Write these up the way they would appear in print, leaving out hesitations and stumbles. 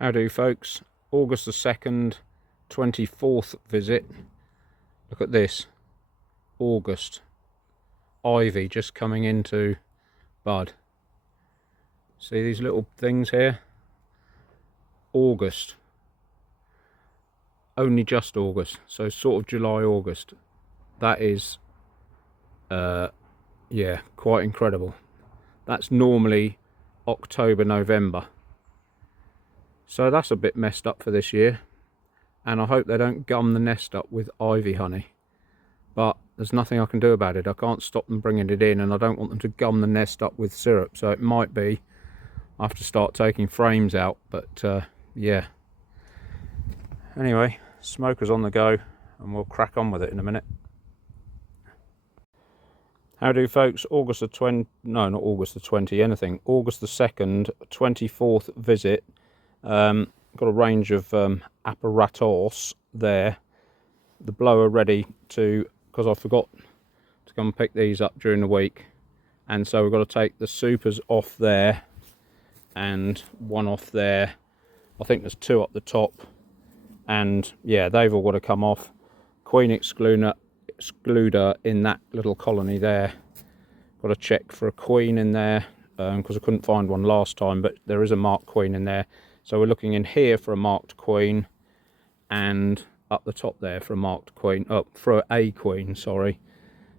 How do folks? August the 2nd, 24th visit. Look at this. August. Ivy just coming into bud. See these little things here? August. Only just August. So sort of July, August. That is, yeah, quite incredible. That's normally October, November. So that's a bit messed up for this year. And I hope they don't gum the nest up with ivy honey. But there's nothing I can do about it. I can't stop them bringing it in, and I don't want them to gum the nest up with syrup. So it might be I have to start taking frames out. But yeah. Anyway, smoker's on the go, and we'll crack on with it in a minute. How do folks? August the 20, no, not August the 20, anything. August the 2nd, 24th visit. Got a range of apparatus there. The blower ready to, because I forgot to come and pick these up during the week. And so we've got to take the supers off there and one off there. I think there's two up the top. And yeah, they've all got to come off. Queen excluder in that little colony there. Got to check for a queen in there because I couldn't find one last time, but there is a marked queen in there. So we're looking in here for a marked queen, and up the top there for a marked queen, for a queen, sorry.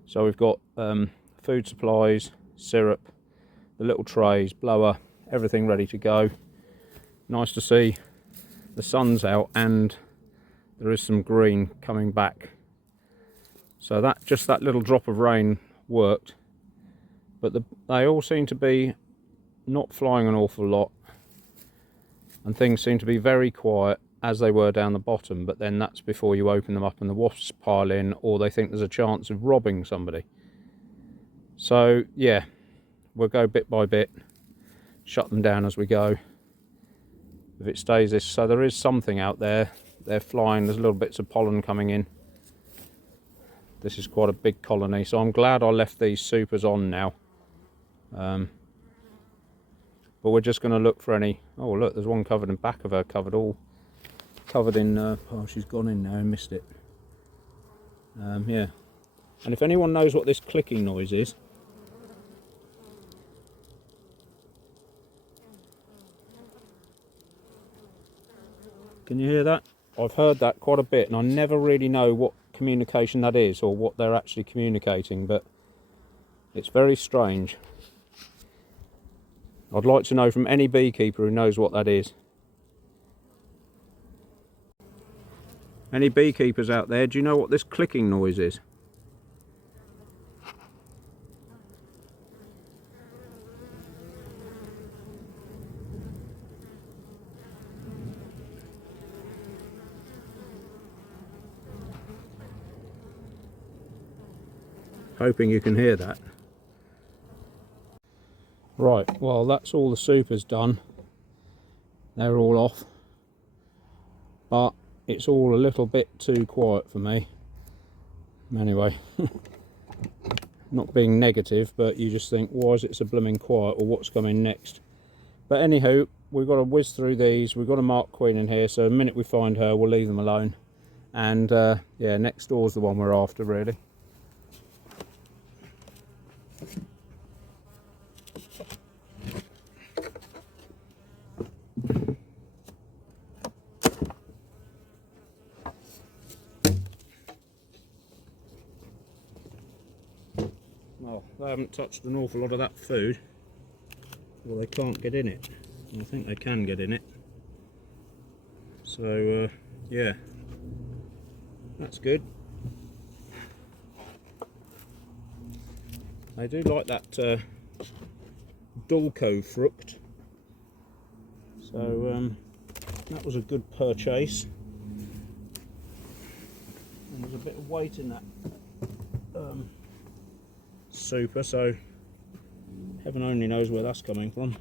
So we've got food supplies, syrup, the little trays, blower, everything ready to go. Nice to see the sun's out and there is some green coming back. So that, just that little drop of rain worked, but they all seem to be not flying an awful lot, and things seem to be very quiet as they were down the bottom, but then that's before you open them up and the wasps pile in, or they think there's a chance of robbing somebody. So yeah, we'll go bit by bit, shut them down as we go. If it stays this, so there is something out there, they're flying, there's little bits of pollen coming in. This is quite a big colony, so I'm glad I left these supers on now. But we're just going to look for any. Oh look, there's one covered in back of her, covered in. Oh, she's gone in now. I missed it. Yeah. And if anyone knows what this clicking noise is, can you hear that? I've heard that quite a bit, and I never really know what communication that is or what they're actually communicating, but it's very strange. I'd like to know from any beekeeper who knows what that is. Any beekeepers out there, do you know what this clicking noise is? Hoping you can hear that. Right, well that's all the supers done. They're all off. But it's all a little bit too quiet for me. Anyway, not being negative, but you just think, why is it so blooming quiet, or what's coming next? But anywho, we've got to whiz through these. We've got a marked queen in here, so the minute we find her, we'll leave them alone. And yeah, next door's the one we're after, really. Well, they haven't touched an awful lot of that food. Well, they can't get in it. I think they can get in it. So, yeah, that's good. They do like that dulco fruit. So, that was a good purchase. And there's a bit of weight in that super, so heaven only knows where that's coming from.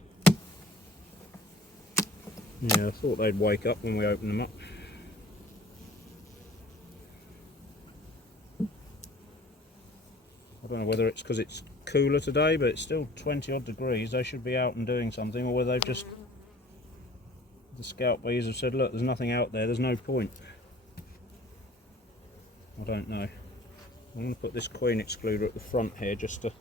Yeah, I thought they'd wake up when we open them up. I don't know whether it's because it's cooler today, but it's still 20 odd degrees. They should be out and doing something, or whether the scout bees have said, look, there's nothing out there, there's no point. I don't know. I'm going to put this queen excluder at the front here just to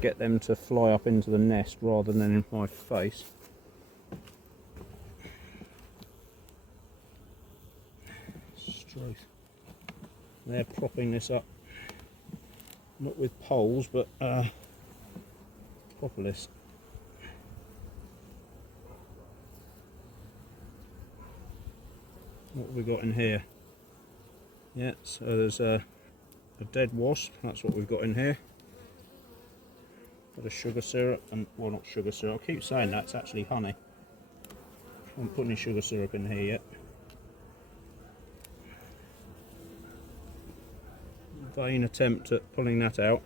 get them to fly up into the nest rather than in my face. Struth. They're propping this up, not with poles, but propolis. What have we got in here? Yeah, so there's a dead wasp, that's what we've got in here. Got a sugar syrup, and well, not sugar syrup, I keep saying that, it's actually honey. I haven't put any sugar syrup in here yet. Vain attempt at pulling that out.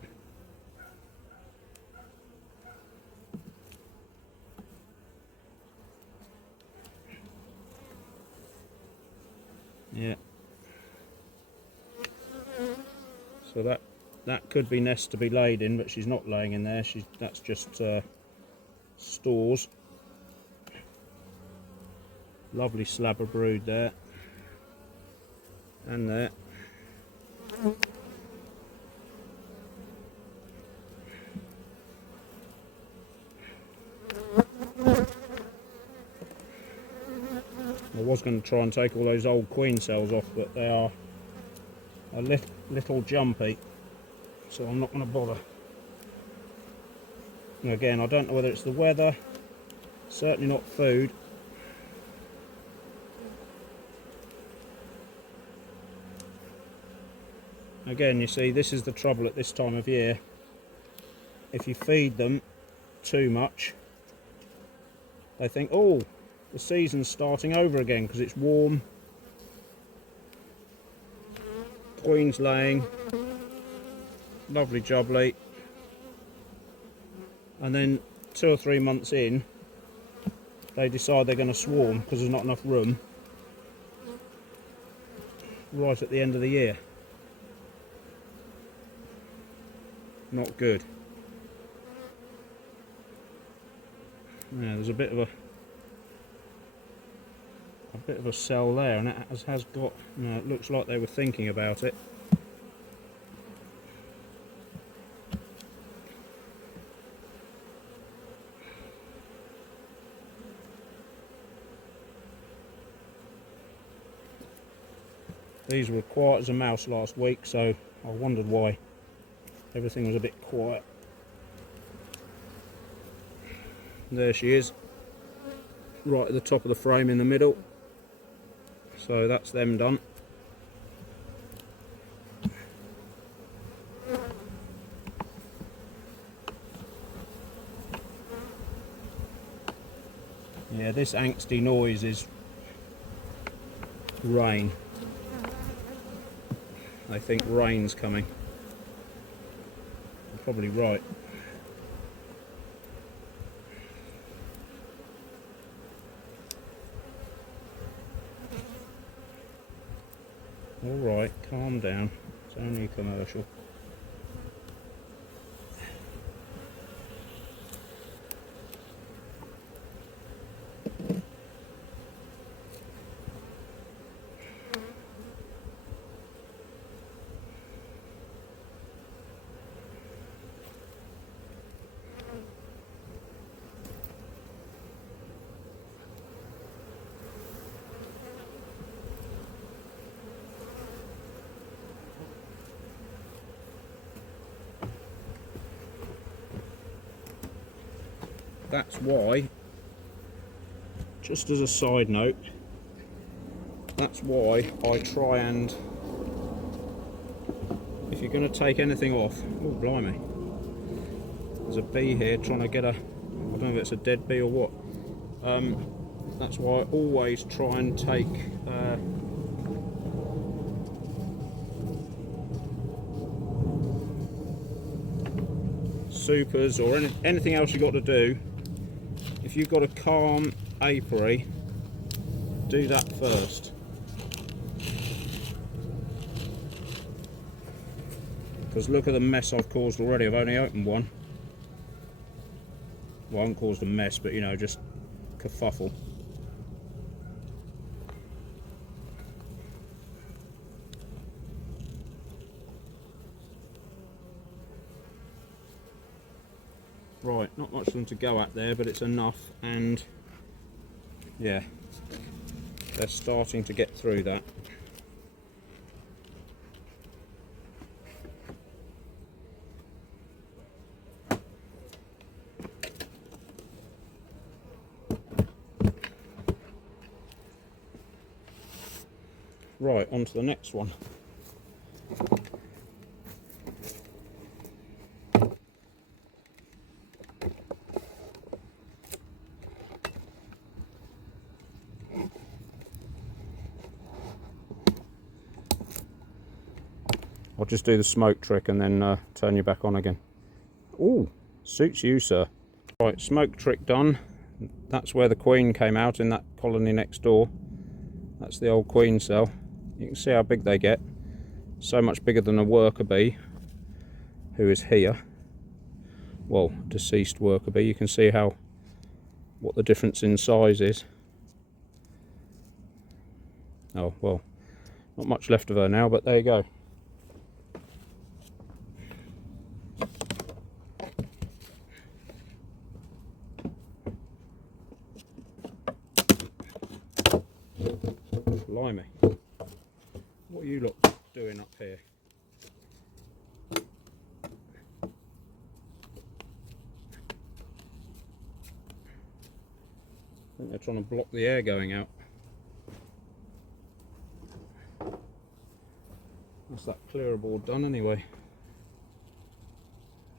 Yeah. So that could be nest to be laid in, but she's not laying in there. That's just stores. Lovely slab of brood there, and there. I was going to try and take all those old queen cells off, but they are a little jumpy, so I'm not going to bother. And again, I don't know whether it's the weather, certainly not food. Again, you see, this is the trouble at this time of year. If you feed them too much, they think, oh, the season's starting over again because it's warm. Queen's laying, lovely jubbly, and then 2 or 3 months in, they decide they're going to swarm because there's not enough room right at the end of the year. Not good. Yeah, there's a bit of a cell there, and it has got, you know, it looks like they were thinking about it. These were quiet as a mouse last week, so I wondered why everything was a bit quiet. There she is, right at the top of the frame in the middle. So that's them done. Yeah, this angsty noise is rain. I think rain's coming. I'm probably right. Alright, calm down. It's only a commercial. That's why, just as a side note, that's why I try and, if you're going to take anything off, oh blimey, there's a bee here trying to get a, I don't know if it's a dead bee or what, that's why I always try and take supers or anything else you've got to do. If you've got a calm apiary, do that first. Because look at the mess I've caused already. I've only opened one. Well, I haven't caused a mess, but you know, just kerfuffle. Right, not much for them to go at there, but it's enough, and yeah, they're starting to get through that. Right, on to the next one. I'll just do the smoke trick and then turn you back on again. Ooh, suits you, sir. Right, smoke trick done. That's where the queen came out, in that colony next door. That's the old queen cell. You can see how big they get. So much bigger than a worker bee, who is here. Well, deceased worker bee. You can see what the difference in size is. Oh, well, not much left of her now, but there you go. Blimey. What are you lot doing up here? I think they're trying to block the air going out. That's that clearer board done anyway.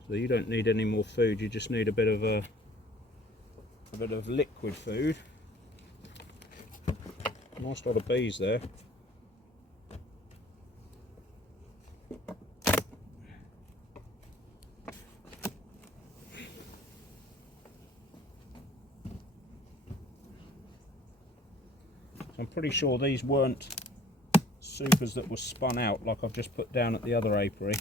So you don't need any more food, you just need a bit of liquid food. Nice lot of bees there. I'm pretty sure these weren't supers that were spun out like I've just put down at the other apiary.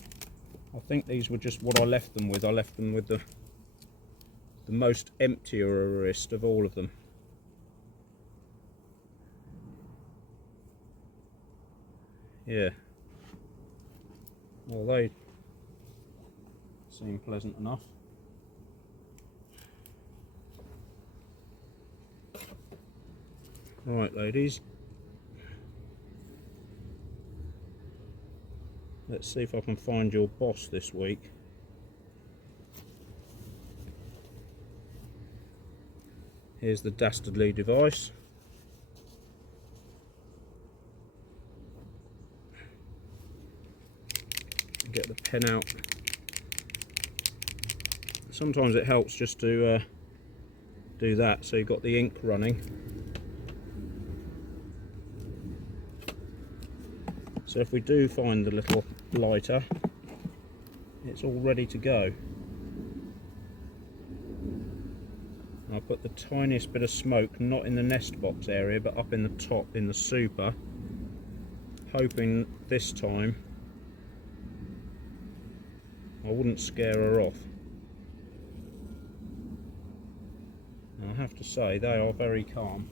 I think these were just what I left them with. I left them with the most emptierest of all of them. Yeah. Well, they seem pleasant enough. Right, ladies. Let's see if I can find your boss this week. Here's the dastardly device. Get the pen out. Sometimes it helps just to do that, so you've got the ink running. So if we do find the little lighter, it's all ready to go. I'll put the tiniest bit of smoke, not in the nest box area, but up in the top in the super, hoping this time I wouldn't scare her off. And I have to say, they are very calm.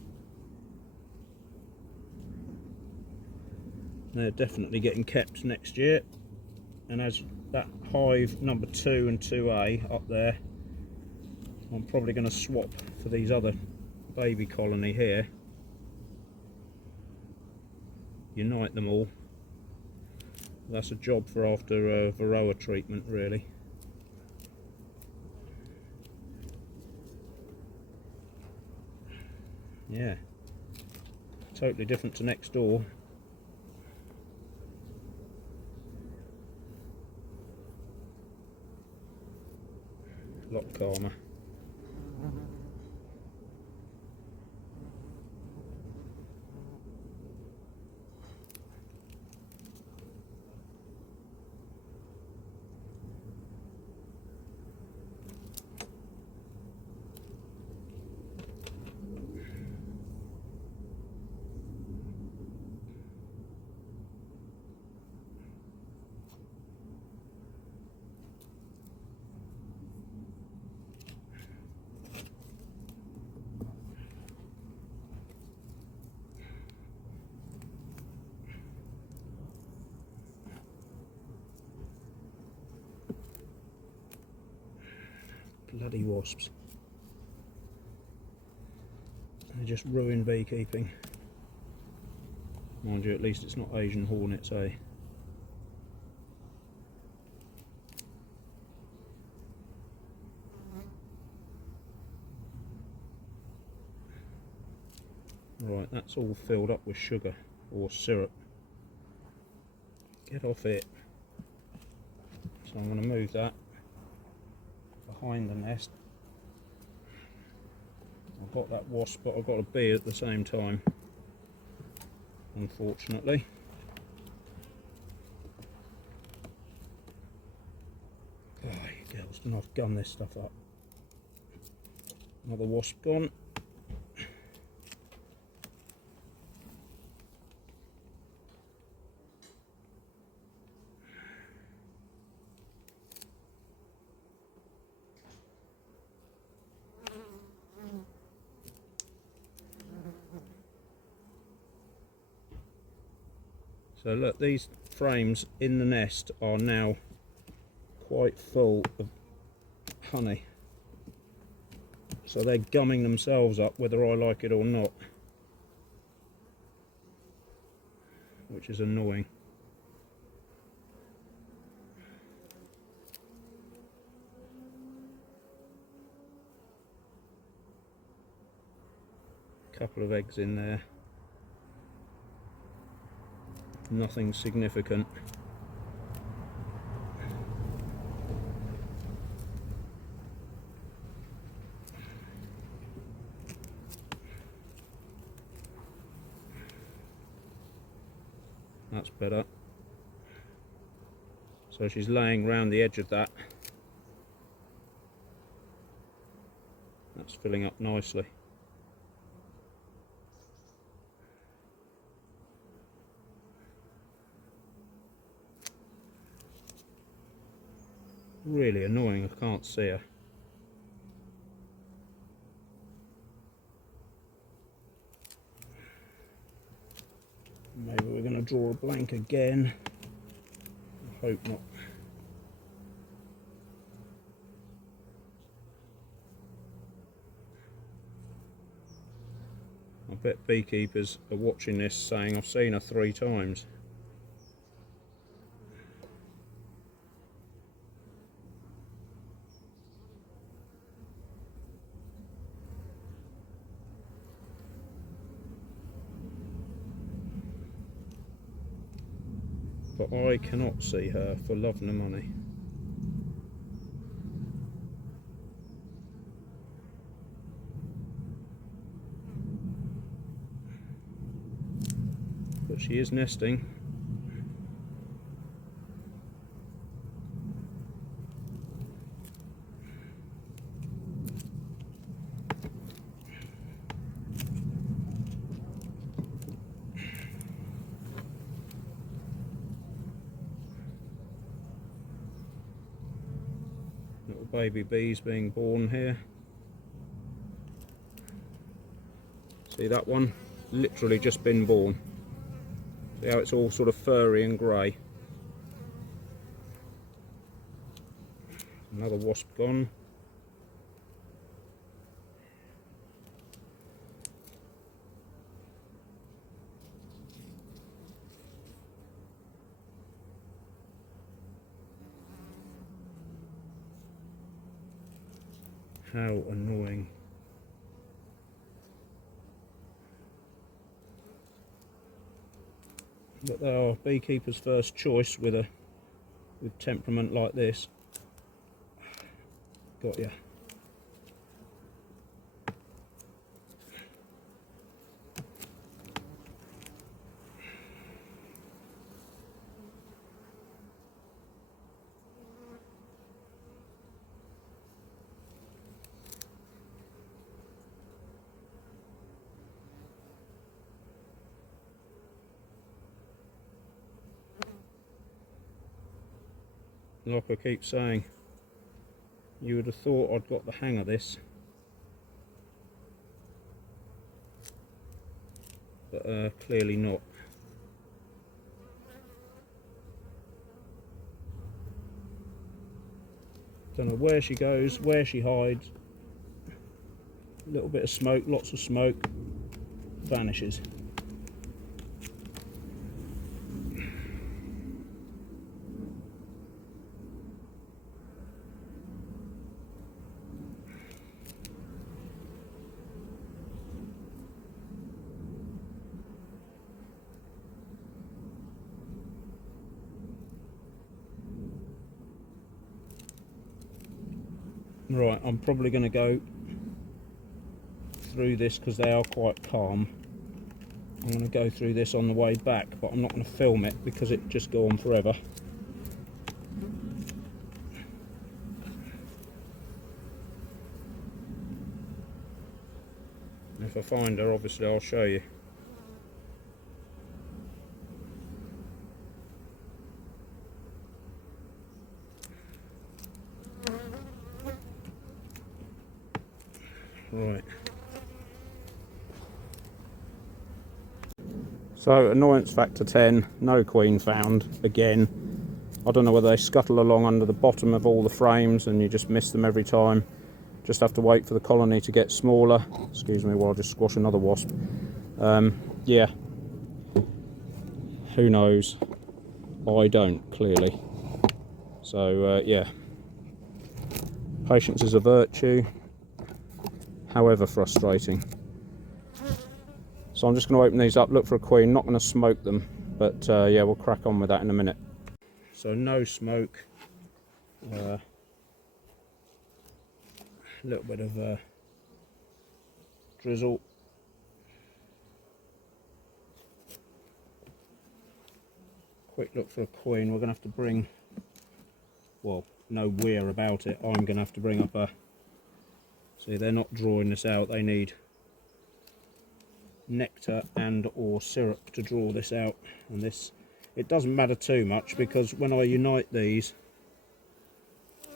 They're definitely getting kept next year, and as that hive number 2 and 2A up there, I'm probably going to swap for these other baby colony here, unite them all. That's a job for after varroa treatment, really. Yeah, totally different to next door. A lot calmer. Bloody wasps. They just ruin beekeeping. Mind you, at least it's not Asian hornets, eh? Right, that's all filled up with sugar or syrup. Get off it. So I'm going to move that behind the nest. I've got that wasp, but I've got a bee at the same time, unfortunately. Oh, you girls, and I've gunned this stuff up. Another wasp gone. So look, these frames in the nest are now quite full of honey. So they're gumming themselves up whether I like it or not, which is annoying. Couple of eggs in there. Nothing significant. That's better. So she's laying round the edge of that. That's filling up nicely. Really annoying, I can't see her. Maybe we're going to draw a blank again. I hope not. I bet beekeepers are watching this saying, I've seen her 3 times. But I cannot see her for love nor money. But she is nesting. Little baby bees being born here. See that one? Literally just been born. See how it's all sort of furry and grey. Another wasp gone. How annoying. But they are beekeepers' first choice with temperament like this. Got ya. Like I keep saying, you would have thought I'd got the hang of this, but clearly not. Don't know where she goes, where she hides. A little bit of smoke, lots of smoke, vanishes. Right, I'm probably going to go through this because they are quite calm. I'm going to go through this on the way back, but I'm not going to film it because it just go on forever. If I find her, obviously I'll show you. Right. So annoyance factor 10, no queen found again. I don't know whether they scuttle along under the bottom of all the frames and you just miss them every time. Just have to wait for the colony to get smaller. Excuse me while I just squash another wasp. Yeah. Who knows? I don't, clearly. So yeah. Patience is a virtue, however frustrating. So I'm just going to open these up, look for a queen, not going to smoke them, but yeah, we'll crack on with that in a minute. So no smoke, a little bit of drizzle. Quick look for a queen. We're going to have to bring, well, no we're about it, I'm going to have to bring up a, see they're not drawing this out, they need nectar and or syrup to draw this out, and this, it doesn't matter too much because when I unite these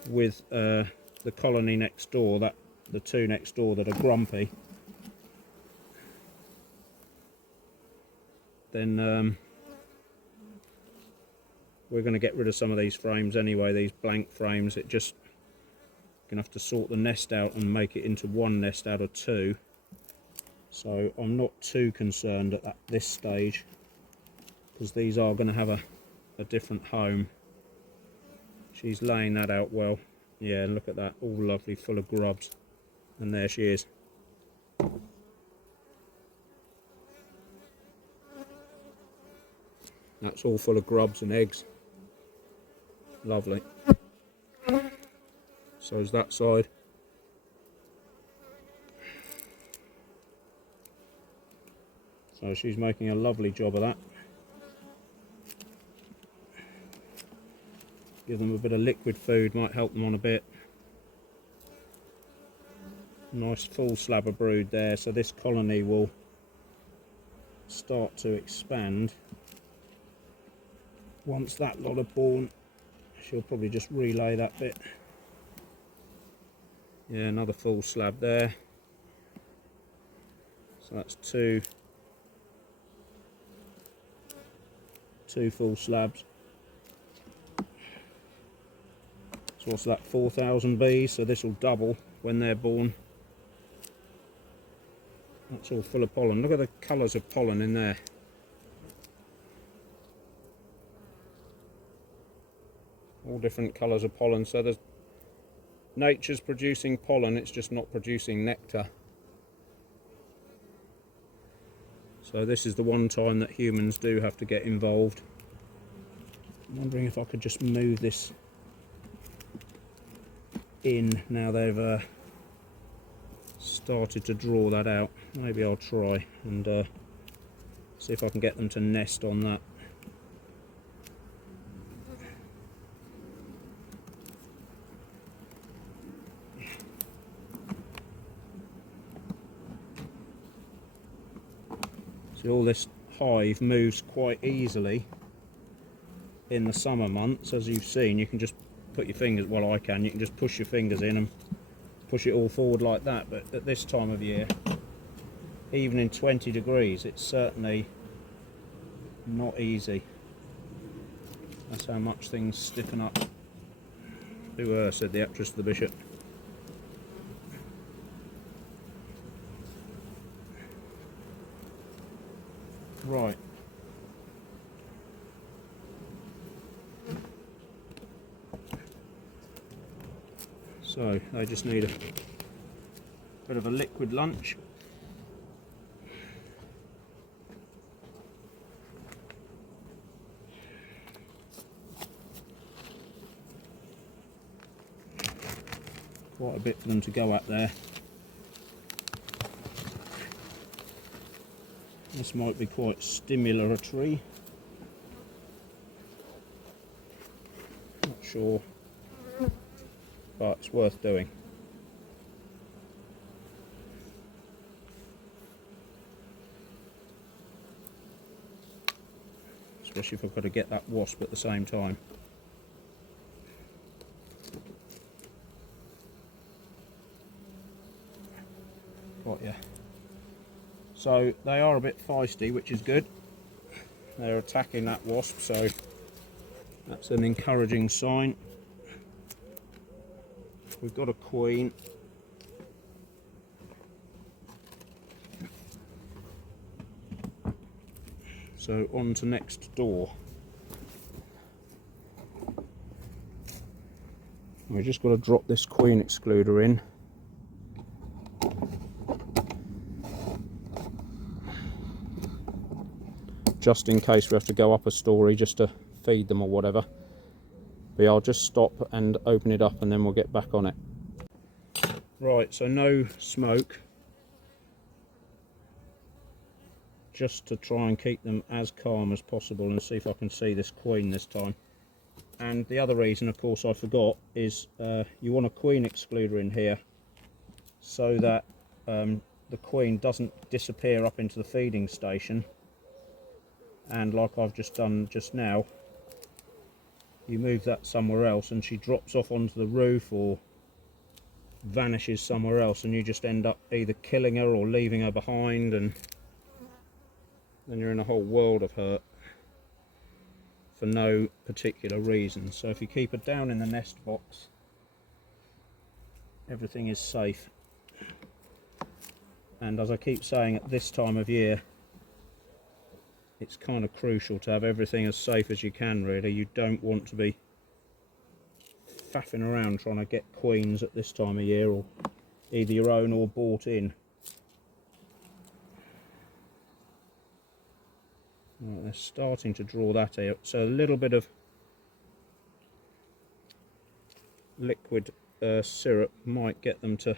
with the colony next door, that the two next door that are grumpy, then we're going to get rid of some of these frames anyway, these blank frames. It just gonna have to sort the nest out and make it into one nest out of two. So I'm not too concerned at this stage because these are going to have a different home. She's laying that out well. Yeah, look at that, all lovely, full of grubs. And there she is. That's all full of grubs and eggs. Lovely. So is that side. So she's making a lovely job of that. Give them a bit of liquid food, might help them on a bit. Nice full slab of brood there, so this colony will start to expand. Once that lot are born, she'll probably just relay that bit. Yeah, another full slab there. So that's two full slabs. So what's that, 4,000 bees, so this will double when they're born. That's all full of pollen. Look at the colours of pollen in there. All different colours of pollen, so there's nature's producing pollen, it's just not producing nectar. So this is the one time that humans do have to get involved. I'm wondering if I could just move this in now they've started to draw that out. Maybe I'll try and see if I can get them to nest on that. See, all this hive moves quite easily in the summer months. As you've seen, you can just put your fingers, well I can, you can just push your fingers in and push it all forward like that, but at this time of year, even in 20 degrees, it's certainly not easy. That's how much things stiffen up. To said the actress to the bishop. Right. So they just need a bit of a liquid lunch. Quite a bit for them to go at there. This might be quite stimulatory. Not sure, but it's worth doing. Especially if I've got to get that wasp at the same time. Got ya. So they are a bit feisty, which is good. They're attacking that wasp, so that's an encouraging sign. We've got a queen. So on to next door. We've just got to drop this queen excluder in. Just in case we have to go up a story just to feed them or whatever. But yeah, I'll just stop and open it up and then we'll get back on it. Right, so no smoke. Just to try and keep them as calm as possible and see if I can see this queen this time. And the other reason, of course, I forgot, is you want a queen excluder in here so that the queen doesn't disappear up into the feeding station. And like I've just done just now, you move that somewhere else and she drops off onto the roof or vanishes somewhere else, and you just end up either killing her or leaving her behind, and then you're in a whole world of hurt for no particular reason. So if you keep her down in the nest box, everything is safe. And as I keep saying, at this time of year, it's kind of crucial to have everything as safe as you can, really. You don't want to be faffing around trying to get queens at this time of year, or either your own or bought in. Right, they're starting to draw that out, so a little bit of liquid syrup might get them to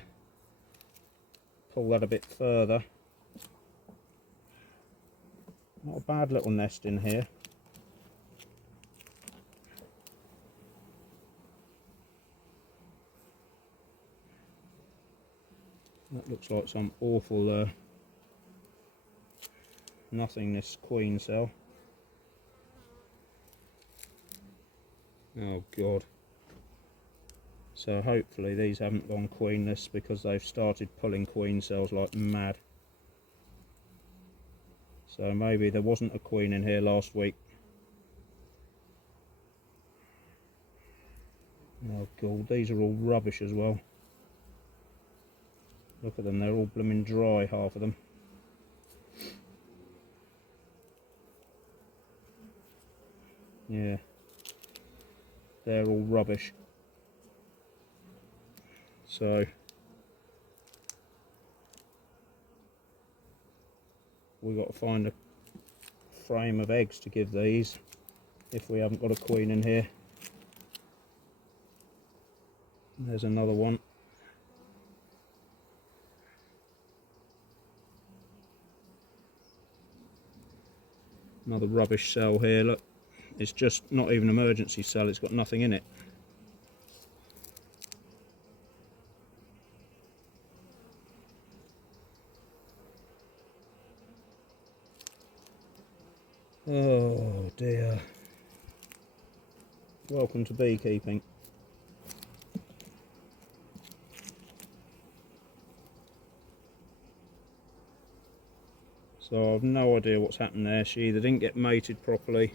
pull that a bit further. Not a bad little nest in here. That looks like some awful nothingness queen cell. Oh god. So hopefully these haven't gone queenless, because they've started pulling queen cells like mad. So maybe there wasn't a queen in here last week. Oh god, these are all rubbish as well. Look at them, they're all blooming dry, half of them. Yeah, they're all rubbish. So we've got to find a frame of eggs to give these if we haven't got a queen in here. There's another one. Another rubbish cell here, look. It's just not even an emergency cell, it's got nothing in it. Oh dear. Welcome to beekeeping. So I've no idea what's happened there. She either didn't get mated properly,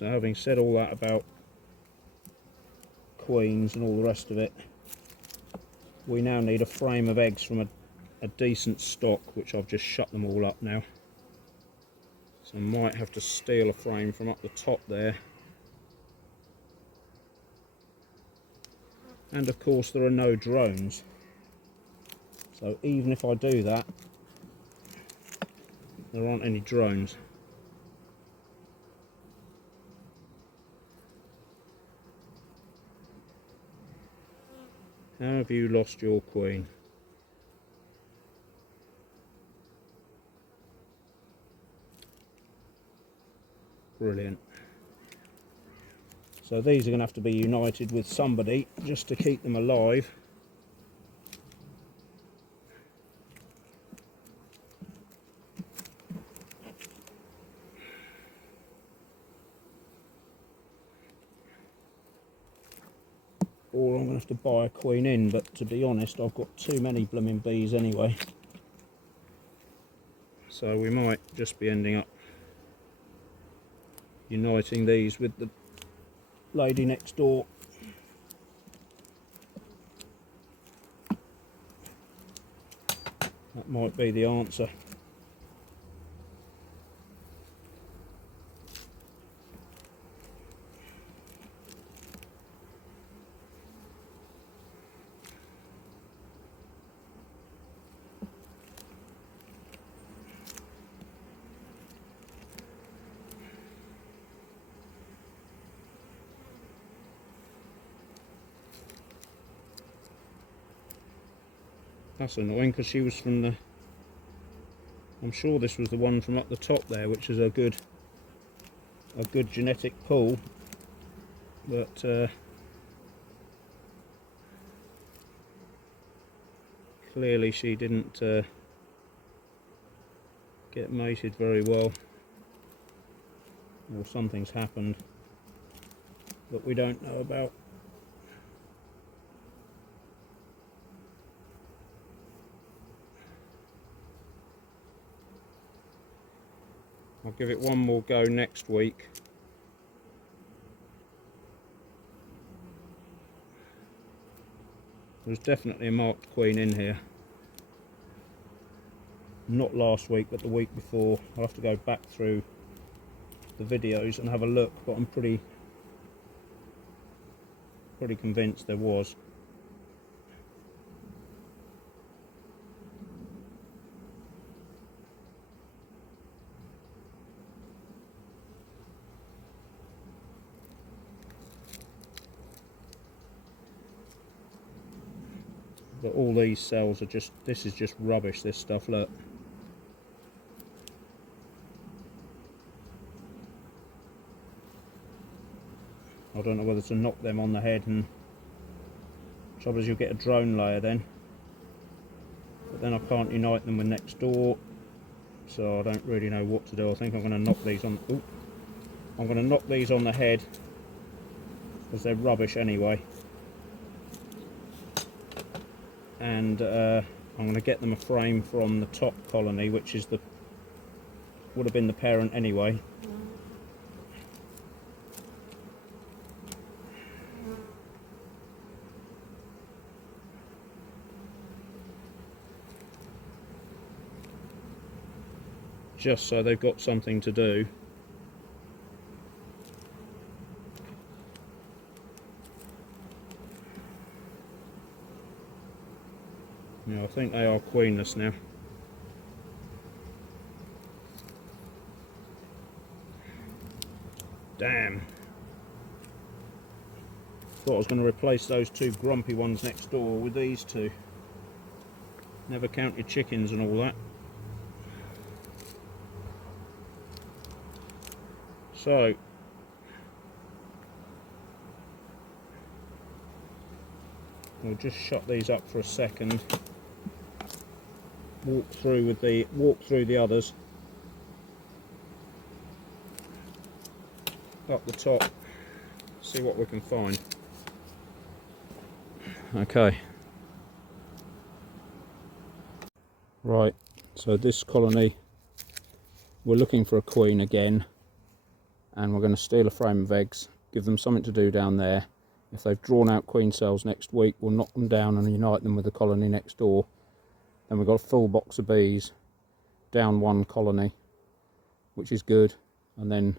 So having said all that about queens and all the rest of it, we now need a frame of eggs from a decent stock, which I've just shut them all up now. So I might have to steal a frame from up the top there. And of course there are no drones. So even if I do that, there aren't any drones. How have you lost your queen? Brilliant. So these are going to have to be united with somebody just to keep them alive. Or I'm going to have to buy a queen in, but to be honest, I've got too many blooming bees anyway. So we might just be ending up uniting these with the lady next door. That might be the answer. That's annoying because she was from the... I'm sure this was the one from up the top there, which is a good genetic pool, but clearly she didn't get mated very well, or something's happened that we don't know about. I'll give it one more go next week. There's definitely a marked queen in here. Not last week, but the week before. I'll have to go back through the videos and have a look, but I'm pretty convinced there was. But all these cells are just, this is just rubbish, this stuff, look. I don't know whether to knock them on the head, and trouble is you'll get a drone layer then. But then I can't unite them with next door, so I don't really know what to do. I think I'm going to knock these on, ooh, I'm going to knock these on the head, because they're rubbish anyway. And I'm going to get them a frame from the top colony, which is would have been the parent anyway. Just so they've got something to do. Yeah, I think they are queenless now. Damn. Thought I was going to replace those two grumpy ones next door with these two. Never count your chickens and all that. So, we'll just shut these up for a second. Walk through the others up the top, see what we can find. Okay, right, so this colony, we're looking for a queen again. and we're going to steal a frame of eggs, give them something to do down there. If they've drawn out queen cells next week, we'll knock them down and unite them with the colony next door. Then we've got a full box of bees, down one colony, which is good, and then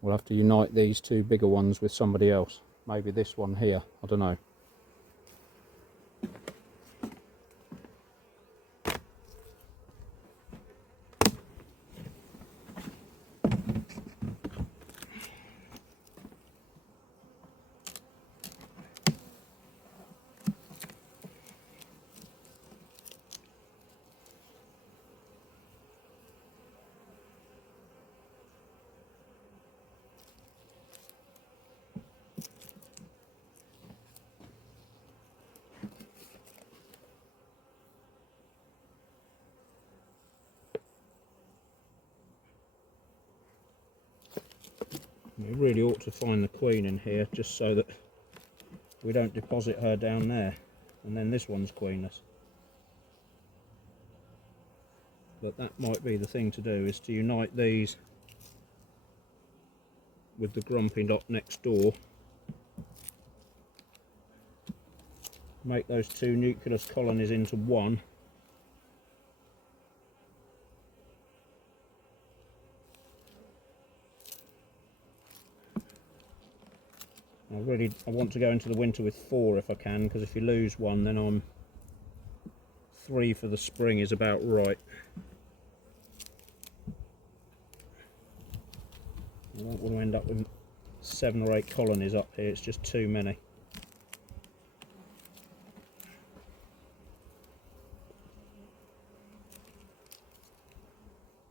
we'll have to unite these two bigger ones with somebody else. Maybe this one here, I don't know. We really ought to find the queen in here, just so that we don't deposit her down there, and then this one's queenless. But that might be the thing to do, is to unite these with the grumpy dot next door, make those two nucleus colonies into one, I want to go into the winter with 4 if I can, because if you lose one, then I'm 3 for the spring is about right. I don't want to end up with 7 or 8 colonies up here, it's just too many.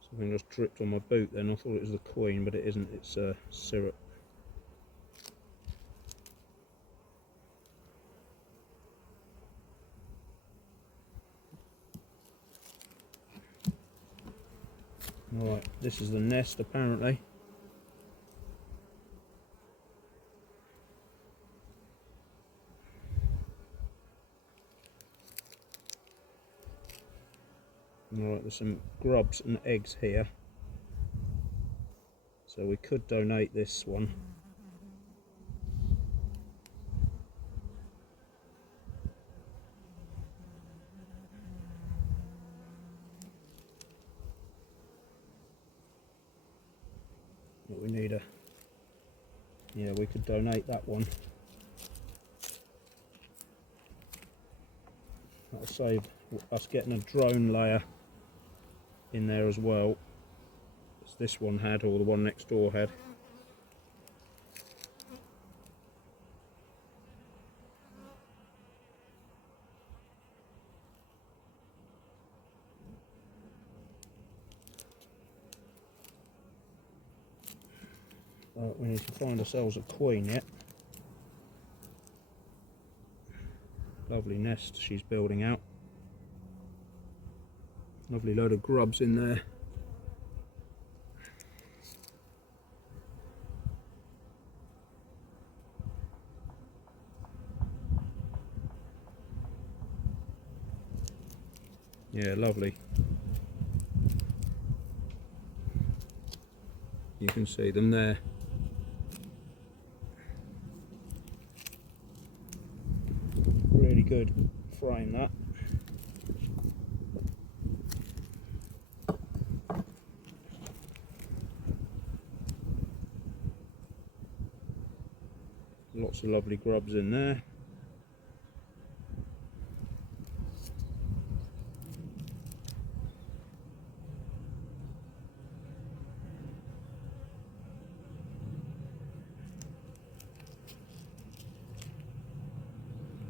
Something just dripped on my boot then. I thought it was the queen, but it isn't, it's syrup. Right, this is the nest apparently. Alright, there's some grubs and eggs here, so we could donate this one. But we need yeah, we could donate that one. That'll save us getting a drone layer in there as well, as this one had, or the one next door had. We need to find ourselves a queen yet. Lovely nest she's building out. Lovely load of grubs in there. Yeah, lovely. You can see them there. Really good frame that. Lots of lovely grubs in there.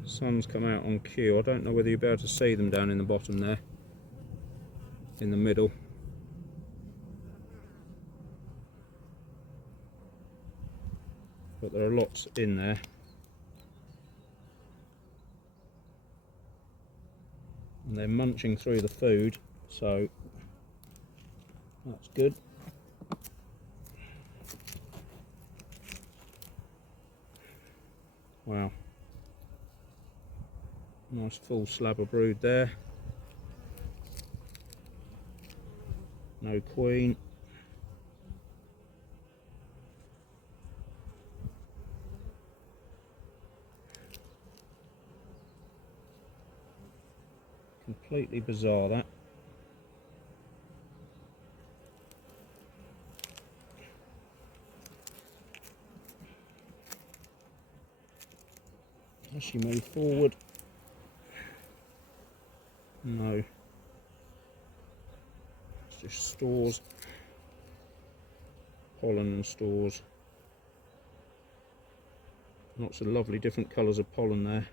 Sun's come out on cue. I don't know whether you'll be able to see them down in the bottom there, in the middle. But there are lots in there. And they're munching through the food, so that's good. Wow. Nice full slab of brood there. No queen. Completely bizarre, that. As she moved forward, no, it's just stores, pollen and stores. Lots of lovely different colours of pollen there.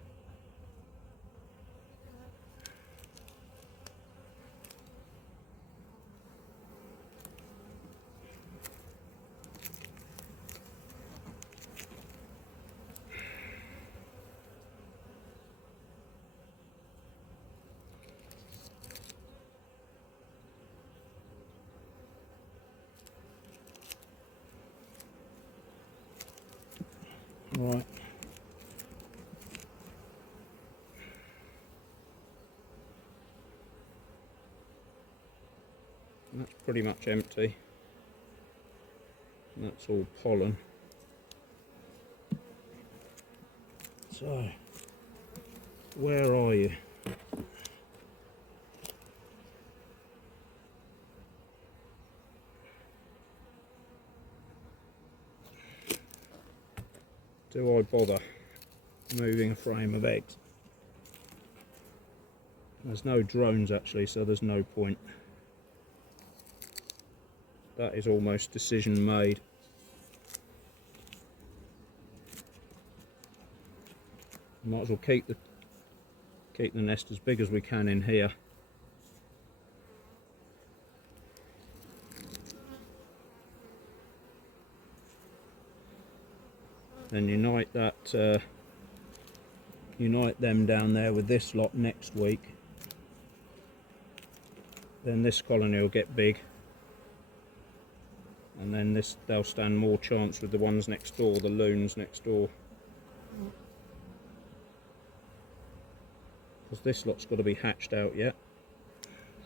Right. That's pretty much empty. That's all pollen. So, where are you? Do I bother moving a frame of eggs? There's no drones actually, so there's no point. That is almost decision made. Might as well keep the nest as big as we can in here. Then unite them down there with this lot next week. Then this colony will get big, and then they'll stand more chance with the ones next door, the loons next door. Because this lot's got to be hatched out yet.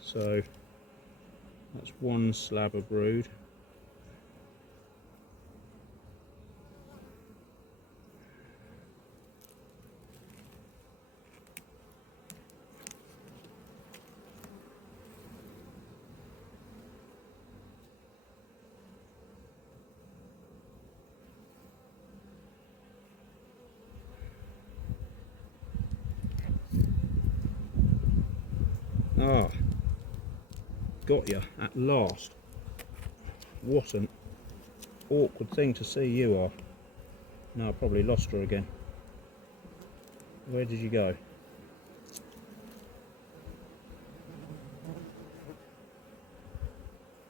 So that's one slab of brood. Ah, got you at last. What an awkward thing to see you are. No, I probably lost her again. Where did you go?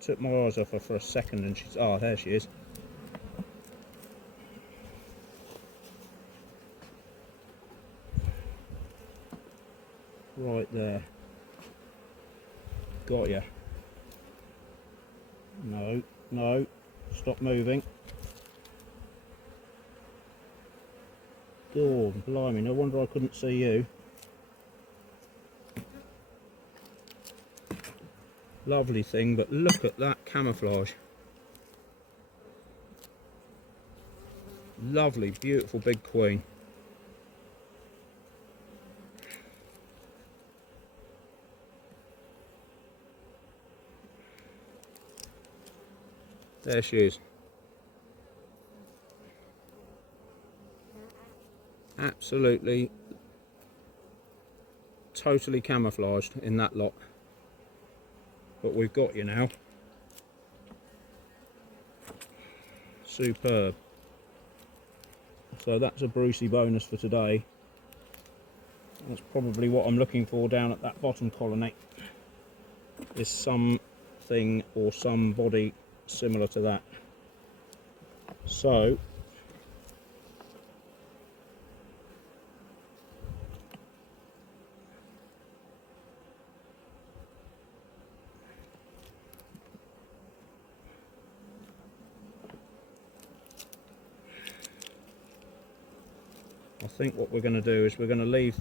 Took my eyes off her for a second and she's... ah, there she is. Right there. Got ya. No, no, stop moving. Oh, blimey, no wonder I couldn't see you. Lovely thing, but look at that camouflage. Lovely, beautiful big queen. There she is. Absolutely, totally camouflaged in that lot. But we've got you now. Superb. So that's a Brucey bonus for today. That's probably what I'm looking for down at that bottom colony. Is something or somebody similar to that. So I think what we're going to do is we're going to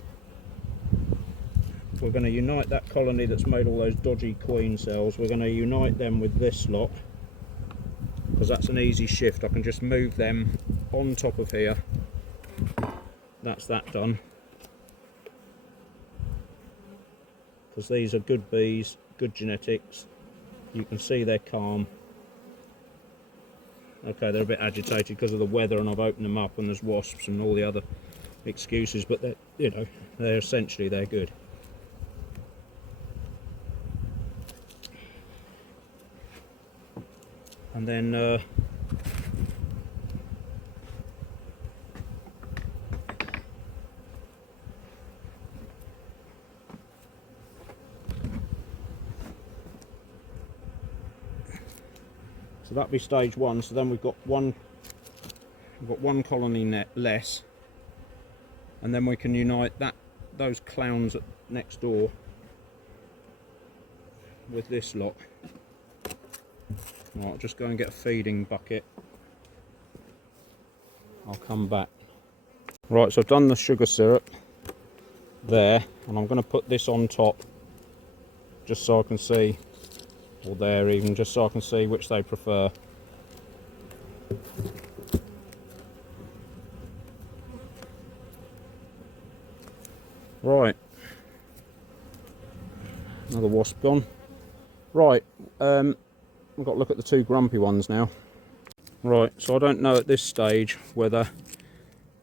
unite that colony that's made all those dodgy queen cells. We're going to unite them with this lot, because that's an easy shift. I can just move them on top of here. That's that done. because these are good bees, good genetics. You can see they're calm. Okay, they're a bit agitated because of the weather, and I've opened them up and there's wasps and all the other excuses, but they're, you know, they're essentially, they're good. And then so that'd be stage one. So then we've got one colony net less, and then we can unite those clowns next door with this lot. Right, I'll just go and get a feeding bucket. I'll come back. Right, so I've done the sugar syrup there, and I'm going to put this on top just so I can see, or there even, just so I can see which they prefer. Right, another wasp gone. Right, we've got to look at the two grumpy ones now. Right, so I don't know at this stage whether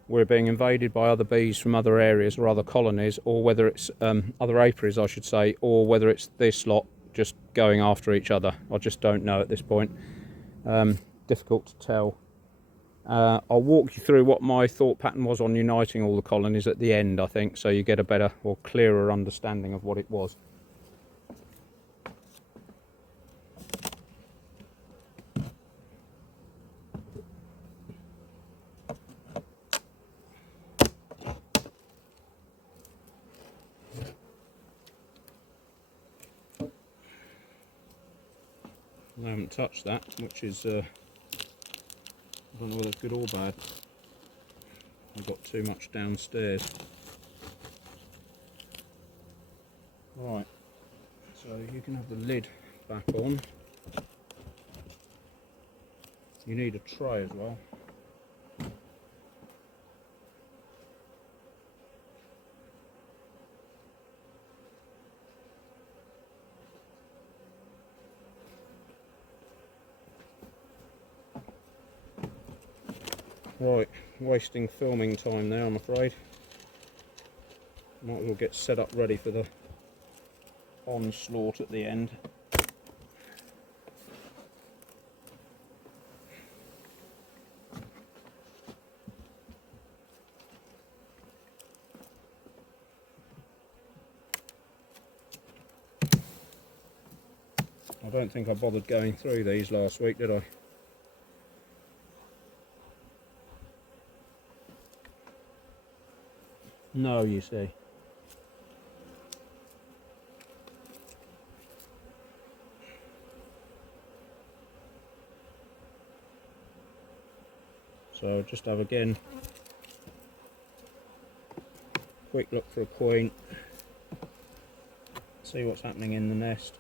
we're being invaded by other bees from other areas or other colonies, or whether it's other apiaries, I should say, or whether it's this lot just going after each other. I just don't know at this point. Difficult to tell. I'll walk you through what my thought pattern was on uniting all the colonies at the end, I think, so you get a better or clearer understanding of what it was. I haven't touched that, which is, I don't know whether it's good or bad. I've got too much downstairs. Right, so you can have the lid back on. You need a tray as well. Right, wasting filming time now, I'm afraid. Might as well get set up ready for the onslaught at the end. I don't think I bothered going through these last week, did I? No, you see. So just have again quick look for a point, see what's happening in the nest.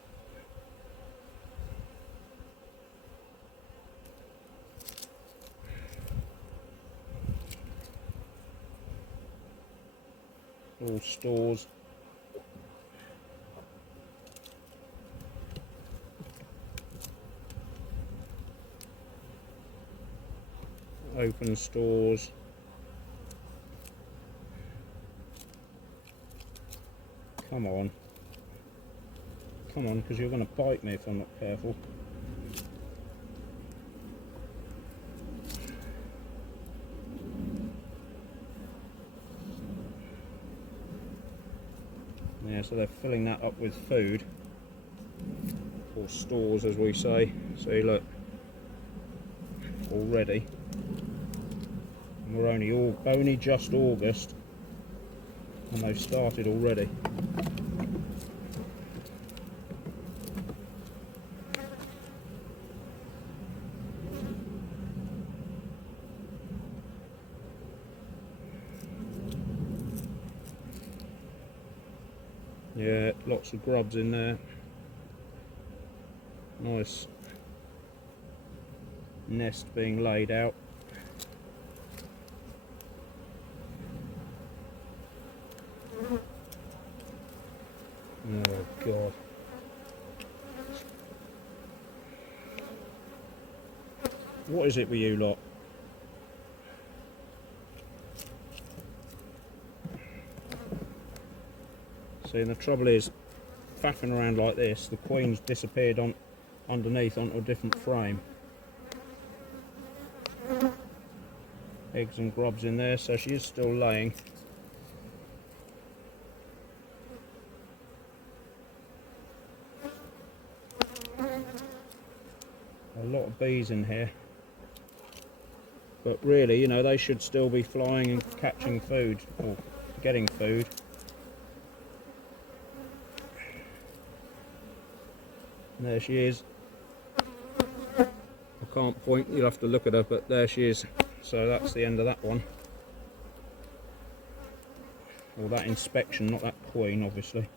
All stores. Open stores. Come on. Come on, because you're going to bite me if I'm not careful. Yeah, so they're filling that up with food, or stores as we say. See, look, already. And we're only just August, and they've started already. Yeah, lots of grubs in there. Nice nest being laid out. Oh God. What is it with you lot? See, and the trouble is, faffing around like this, the queen's disappeared underneath onto a different frame. Eggs and grubs in there, so she is still laying. A lot of bees in here. But really, you know, they should still be flying and catching food, or getting food. And there she is. I can't point, you'll have to look at her, but there she is. So that's the end of that one. Or that inspection, not that queen, obviously.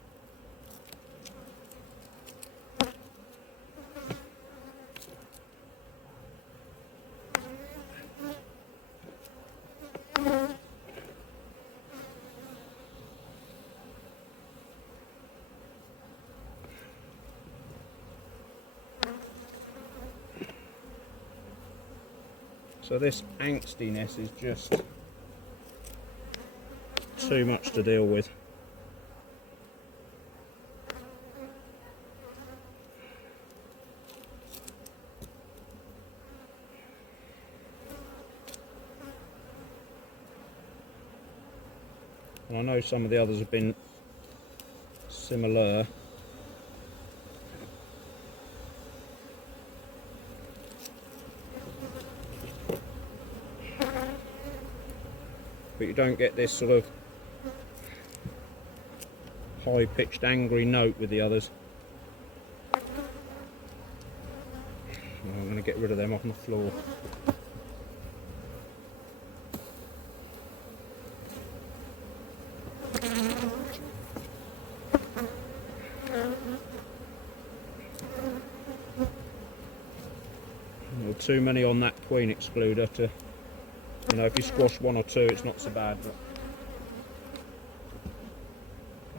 So this angstiness is just too much to deal with. And I know some of the others have been similar. But you don't get this sort of high-pitched angry note with the others. Oh, I'm going to get rid of them off the floor. Well, too many on that queen excluder to, you know, if you squash one or two, it's not so bad, but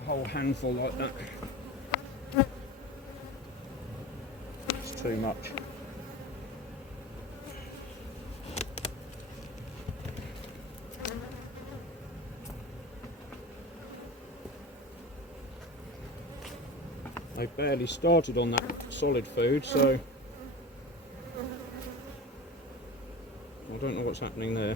a whole handful like that, it's too much. They barely started on that solid food, so I don't know what's happening there.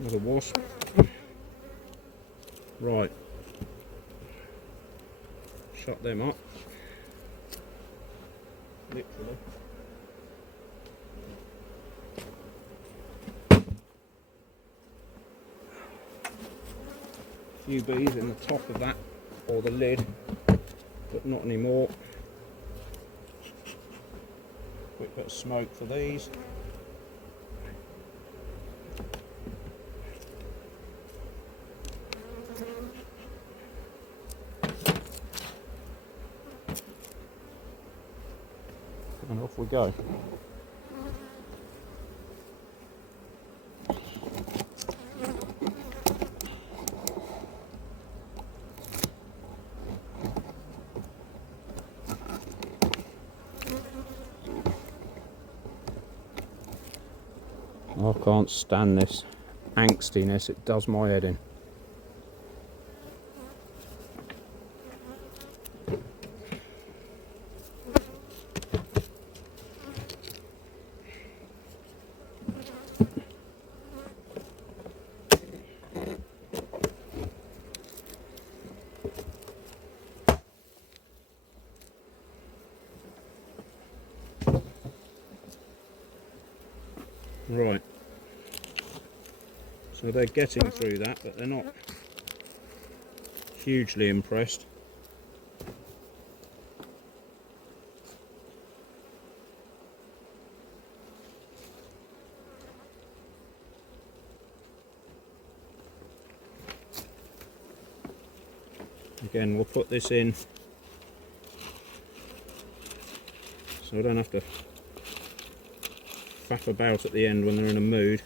Another wasp. Right. Shut them up. Literally. Few bees in the top of that, or the lid, but not anymore. Quick bit of smoke for these. And off we go. I can't stand this angstiness, it does my head in. Right, so they're getting through that, but they're not hugely impressed. Again, we'll put this in so I don't have to faff about at the end when they're in a mood.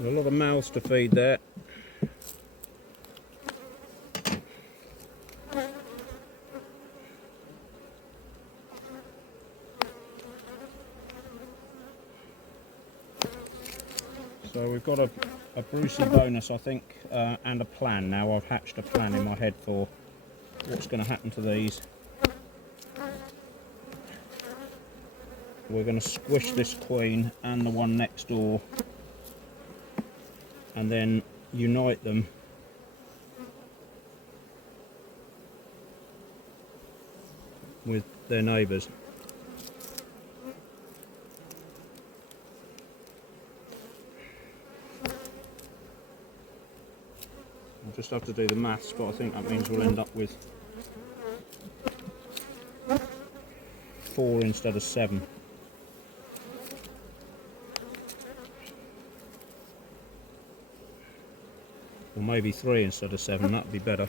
A lot of mouths to feed there. So we've got a Brucey bonus, I think, and a plan now. I've hatched a plan in my head for what's going to happen to these. We're going to squish this queen and the one next door, and then unite them with their neighbours. I'll just have to do the maths, but I think that means we'll end up with 4 instead of 7. Or maybe 3 instead of 7, that'd be better.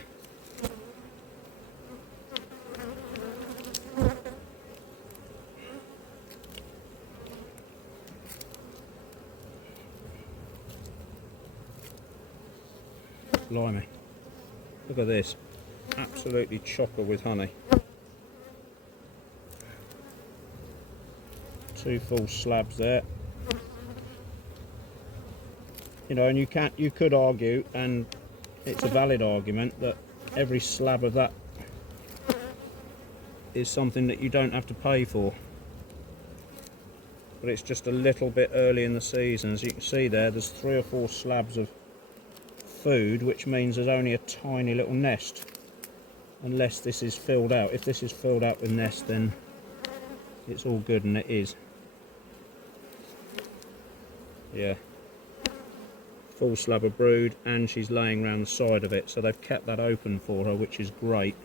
Blimey. Look at this. Absolutely chocker with honey. 2 full slabs there. You know, and you could argue, and it's a valid argument, that every slab of that is something that you don't have to pay for. But it's just a little bit early in the season. As you can see there's 3 or 4 slabs of food, which means there's only a tiny little nest, unless this is filled out. If this is filled out with nest, then it's all good, and it is. Yeah. Full slab of brood, and she's laying around the side of it, so they've kept that open for her, which is great.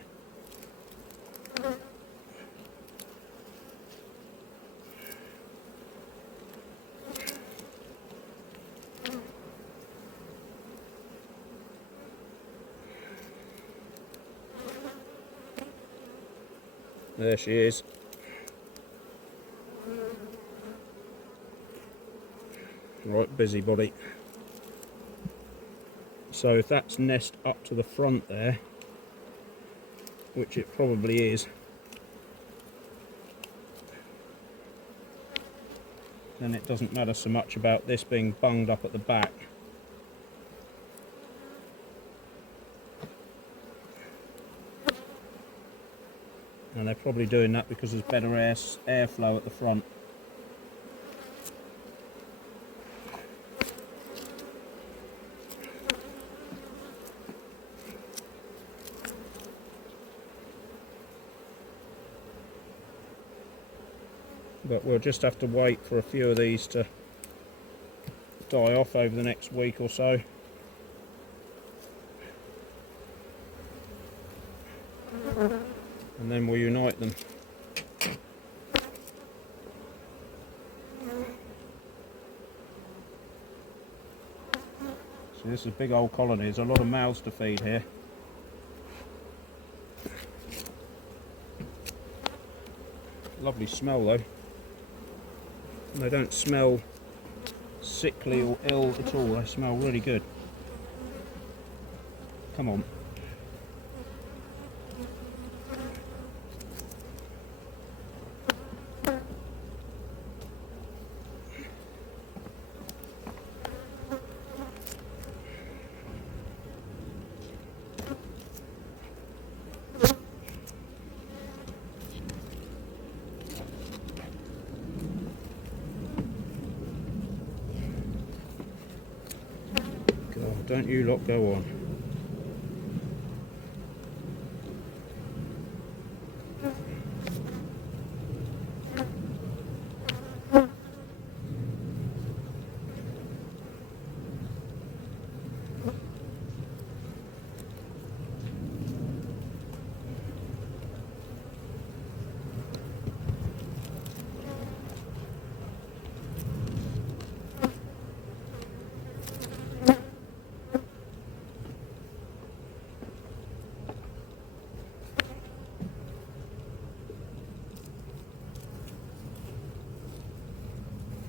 There she is. Right, busybody. So if that's nest up to the front there, which it probably is, then it doesn't matter so much about this being bunged up at the back. And they're probably doing that because there's better airflow at the front. But we'll just have to wait for a few of these to die off over the next week or so. And then we'll unite them. So this is a big old colony. There's a lot of mouths to feed here. Lovely smell though. And they don't smell sickly or ill at all. They smell really good. Come on. don't you lot go on.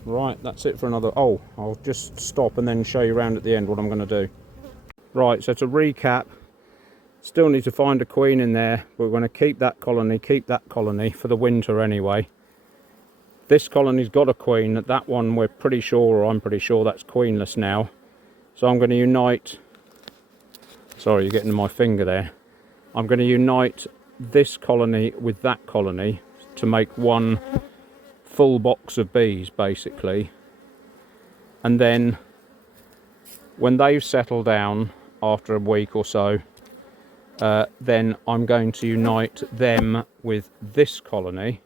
Right, that's it for another. Oh, I'll just stop and then show you around at the end what I'm going to do. Right, so to recap, still need to find a queen in there. We're going to keep that colony for the winter anyway. This colony's got a queen. That one we're pretty sure, or I'm pretty sure, that's queenless now. So I'm going to unite. Sorry, you're getting to my finger there. I'm going to unite this colony with that colony to make one full box of bees, basically. And then when they've settled down after a week or so, then I'm going to unite them with this colony,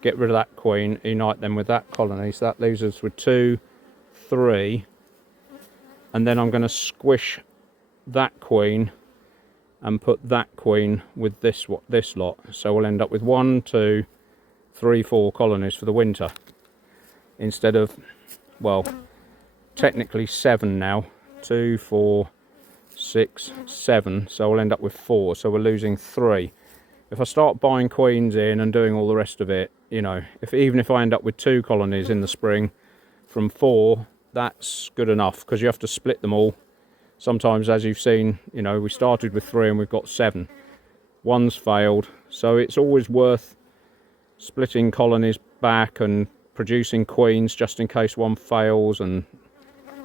get rid of that queen, unite them with that colony, so that leaves us with 2, 3, and then I'm going to squish that queen and put that queen with this lot, so we'll end up with 1, 2, 3, 4 colonies for the winter, instead of, well, technically 7 now. 2, 4, 6, 7, so we'll end up with 4, so we're losing 3. If I start buying queens in and doing all the rest of it, you know, even if I end up with 2 colonies in the spring from 4, that's good enough, because you have to split them all. Sometimes, as you've seen, you know, we started with 3 and we've got 7. One's failed, so it's always worth splitting colonies back and producing queens just in case one fails, and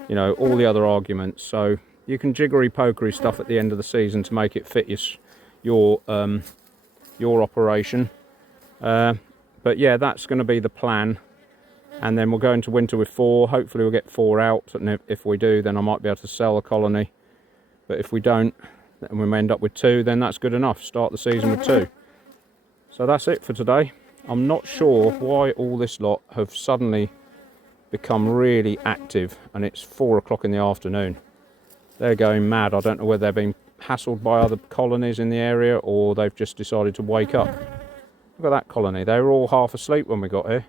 you know, all the other arguments. So you can jiggery pokery stuff at the end of the season to make it fit your operation. But yeah, that's going to be the plan, and then we'll go into winter with 4. Hopefully we'll get 4 out, and if we do, then I might be able to sell a colony. But if we don't, and we may end up with 2, then that's good enough. Start the season with 2. So that's it for today. I'm not sure why all this lot have suddenly become really active, and it's 4 o'clock in the afternoon. They're going mad. I don't know whether they're being hassled by other colonies in the area, or they've just decided to wake up. Look at that colony. They were all half asleep when we got here.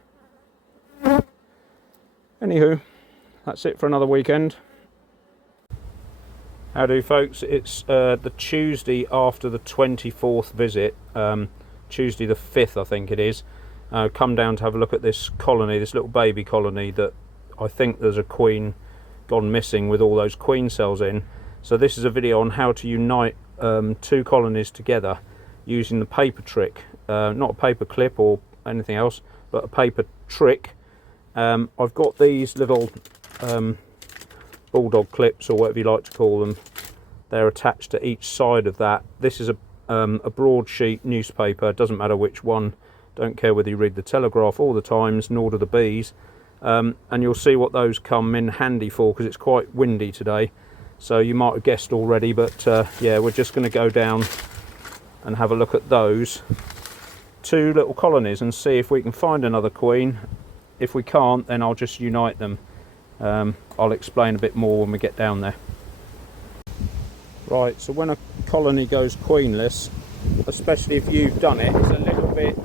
Anywho, that's it for another weekend. How do, folks? It's the Tuesday after the 24th visit. Tuesday the 5th, I think it is. Come down to have a look at this colony, this little baby colony that I think there's a queen gone missing with all those queen cells in. So this is a video on how to unite 2 colonies together using the paper trick, not a paper clip or anything else, but a paper trick. I've got these little bulldog clips, or whatever you like to call them. They're attached to each side of that. This is a broadsheet newspaper, doesn't matter which one, don't care whether you read the Telegraph or the Times, nor do the bees, and you'll see what those come in handy for, because it's quite windy today, so you might have guessed already. But yeah, we're just going to go down and have a look at those 2 little colonies and see if we can find another queen. If we can't, then I'll just unite them. I'll explain a bit more when we get down there. Right, so when a colony goes queenless, especially if you've done it, it's a little bit,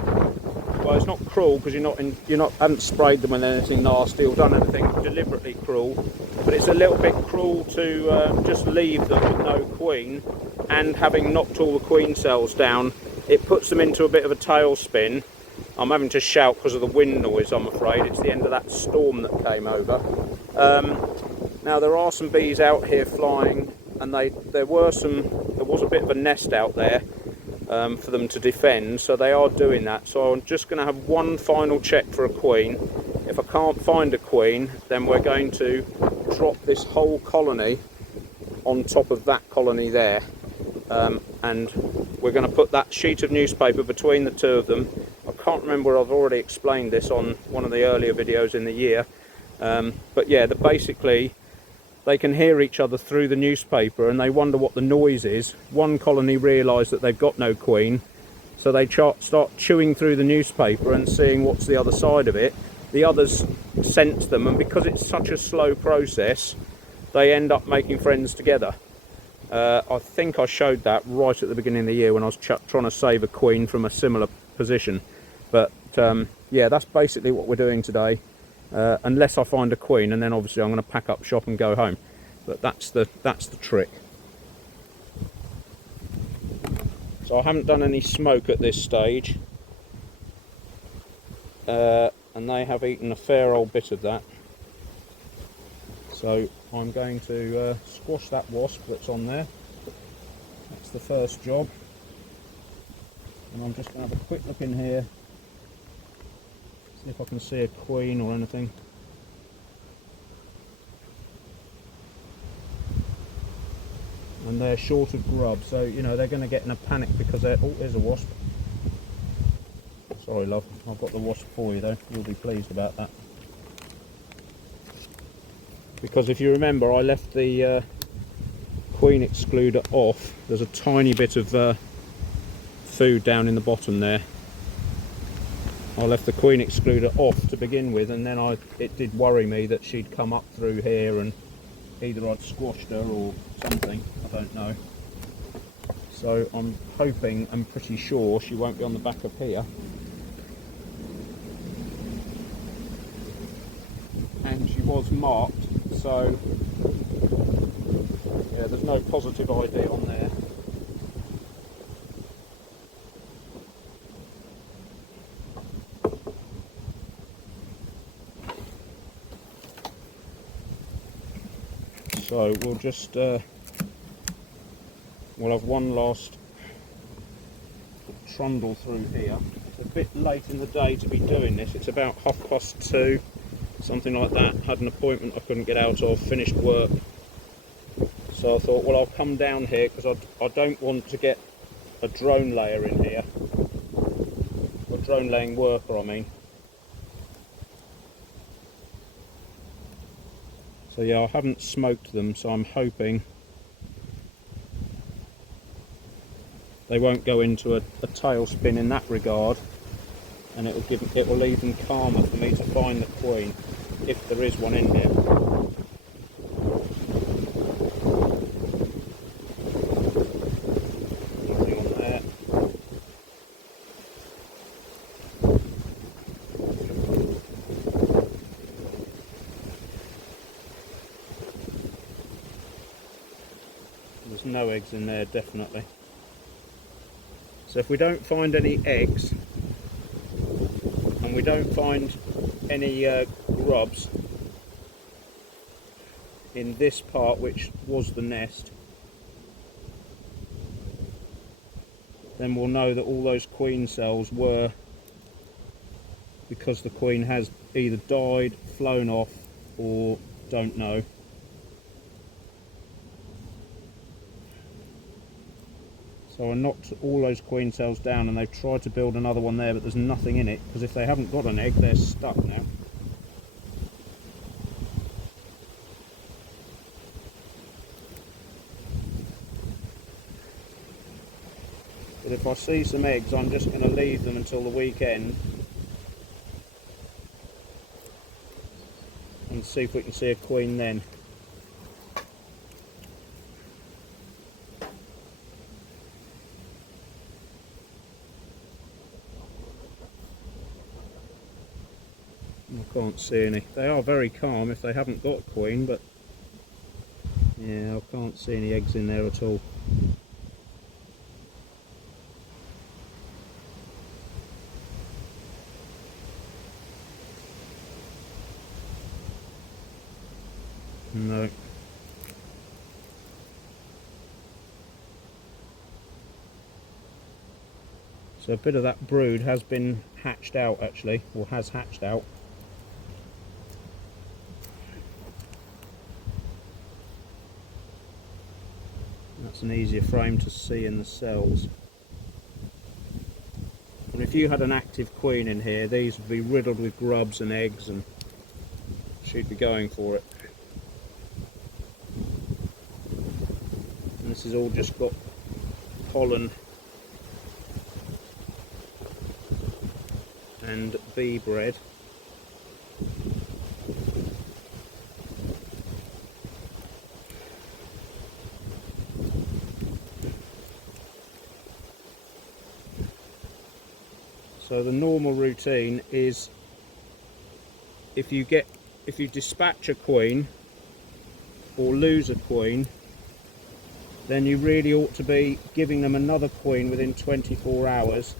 well, it's not cruel, because haven't sprayed them with anything nasty or done anything deliberately cruel, but it's a little bit cruel to just leave them with no queen, and having knocked all the queen cells down, it puts them into a bit of a tailspin. I'm having to shout because of the wind noise, I'm afraid. It's the end of that storm that came over. Now there are some bees out here flying, and there was a bit of a nest out there for them to defend, so they are doing that. So I'm just going to have one final check for a queen. If I can't find a queen, then we're going to drop this whole colony on top of that colony there, and we're going to put that sheet of newspaper between the 2 of them. I can't remember, I've already explained this on one of the earlier videos in the year, but yeah, basically they can hear each other through the newspaper and they wonder what the noise is. One colony realise that they've got no queen, so they start chewing through the newspaper and seeing what's the other side of it. The others sense them, and because it's such a slow process, they end up making friends together. I think I showed that right at the beginning of the year when I was trying to save a queen from a similar position. But yeah, that's basically what we're doing today. Unless I find a queen, and then obviously I'm going to pack up shop and go home. But that's the trick. So I haven't done any smoke at this stage, and they have eaten a fair old bit of that. So I'm going to squash that wasp that's on there. That's the first job. And I'm just going to have a quick look in here, see if I can see a queen or anything. And they're short of grub, so you know they're going to get in a panic because they're... Oh, there's a wasp. Sorry love, I've got the wasp for you though, you'll be pleased about that. Because if you remember, I left the queen excluder off. There's a tiny bit of food down in the bottom there. I left the queen excluder off to begin with, and then it did worry me that she'd come up through here and either I'd squashed her or something, I don't know. So I'm hoping and pretty sure she won't be on the back of here. And she was marked, so yeah, there's no positive ID on there. So we'll just we'll have one last trundle through here. It's a bit late in the day to be doing this. It's about 2:30, something like that. Had an appointment I couldn't get out of, finished work. So I thought, well, I'll come down here because I don't want to get a drone layer in here. A drone laying worker, I mean. So yeah, I haven't smoked them, so I'm hoping they won't go into a tailspin in that regard, and it will leave them calmer for me to find the queen, if there is one in here. Nothing on there. There's no eggs in there, definitely. So if we don't find any eggs, and we don't find any grubs in this part, which was the nest, then we'll know that all those queen cells were because the queen has either died, flown off, or don't know. So I knocked all those queen cells down, and they've tried to build another one there, but there's nothing in it, because if they haven't got an egg, they're stuck now. But if I see some eggs, I'm just going to leave them until the weekend and see if we can see a queen then. I can't see any. They are very calm if they haven't got a queen, but yeah, I can't see any eggs in there at all. No. So a bit of that brood has been hatched out actually, or has hatched out. That's an easier frame to see in the cells. And if you had an active queen in here, these would be riddled with grubs and eggs, and she'd be going for it. this has all just got pollen and bee bread. So the normal routine is if you dispatch a queen or lose a queen, then you really ought to be giving them another queen within 24 hours,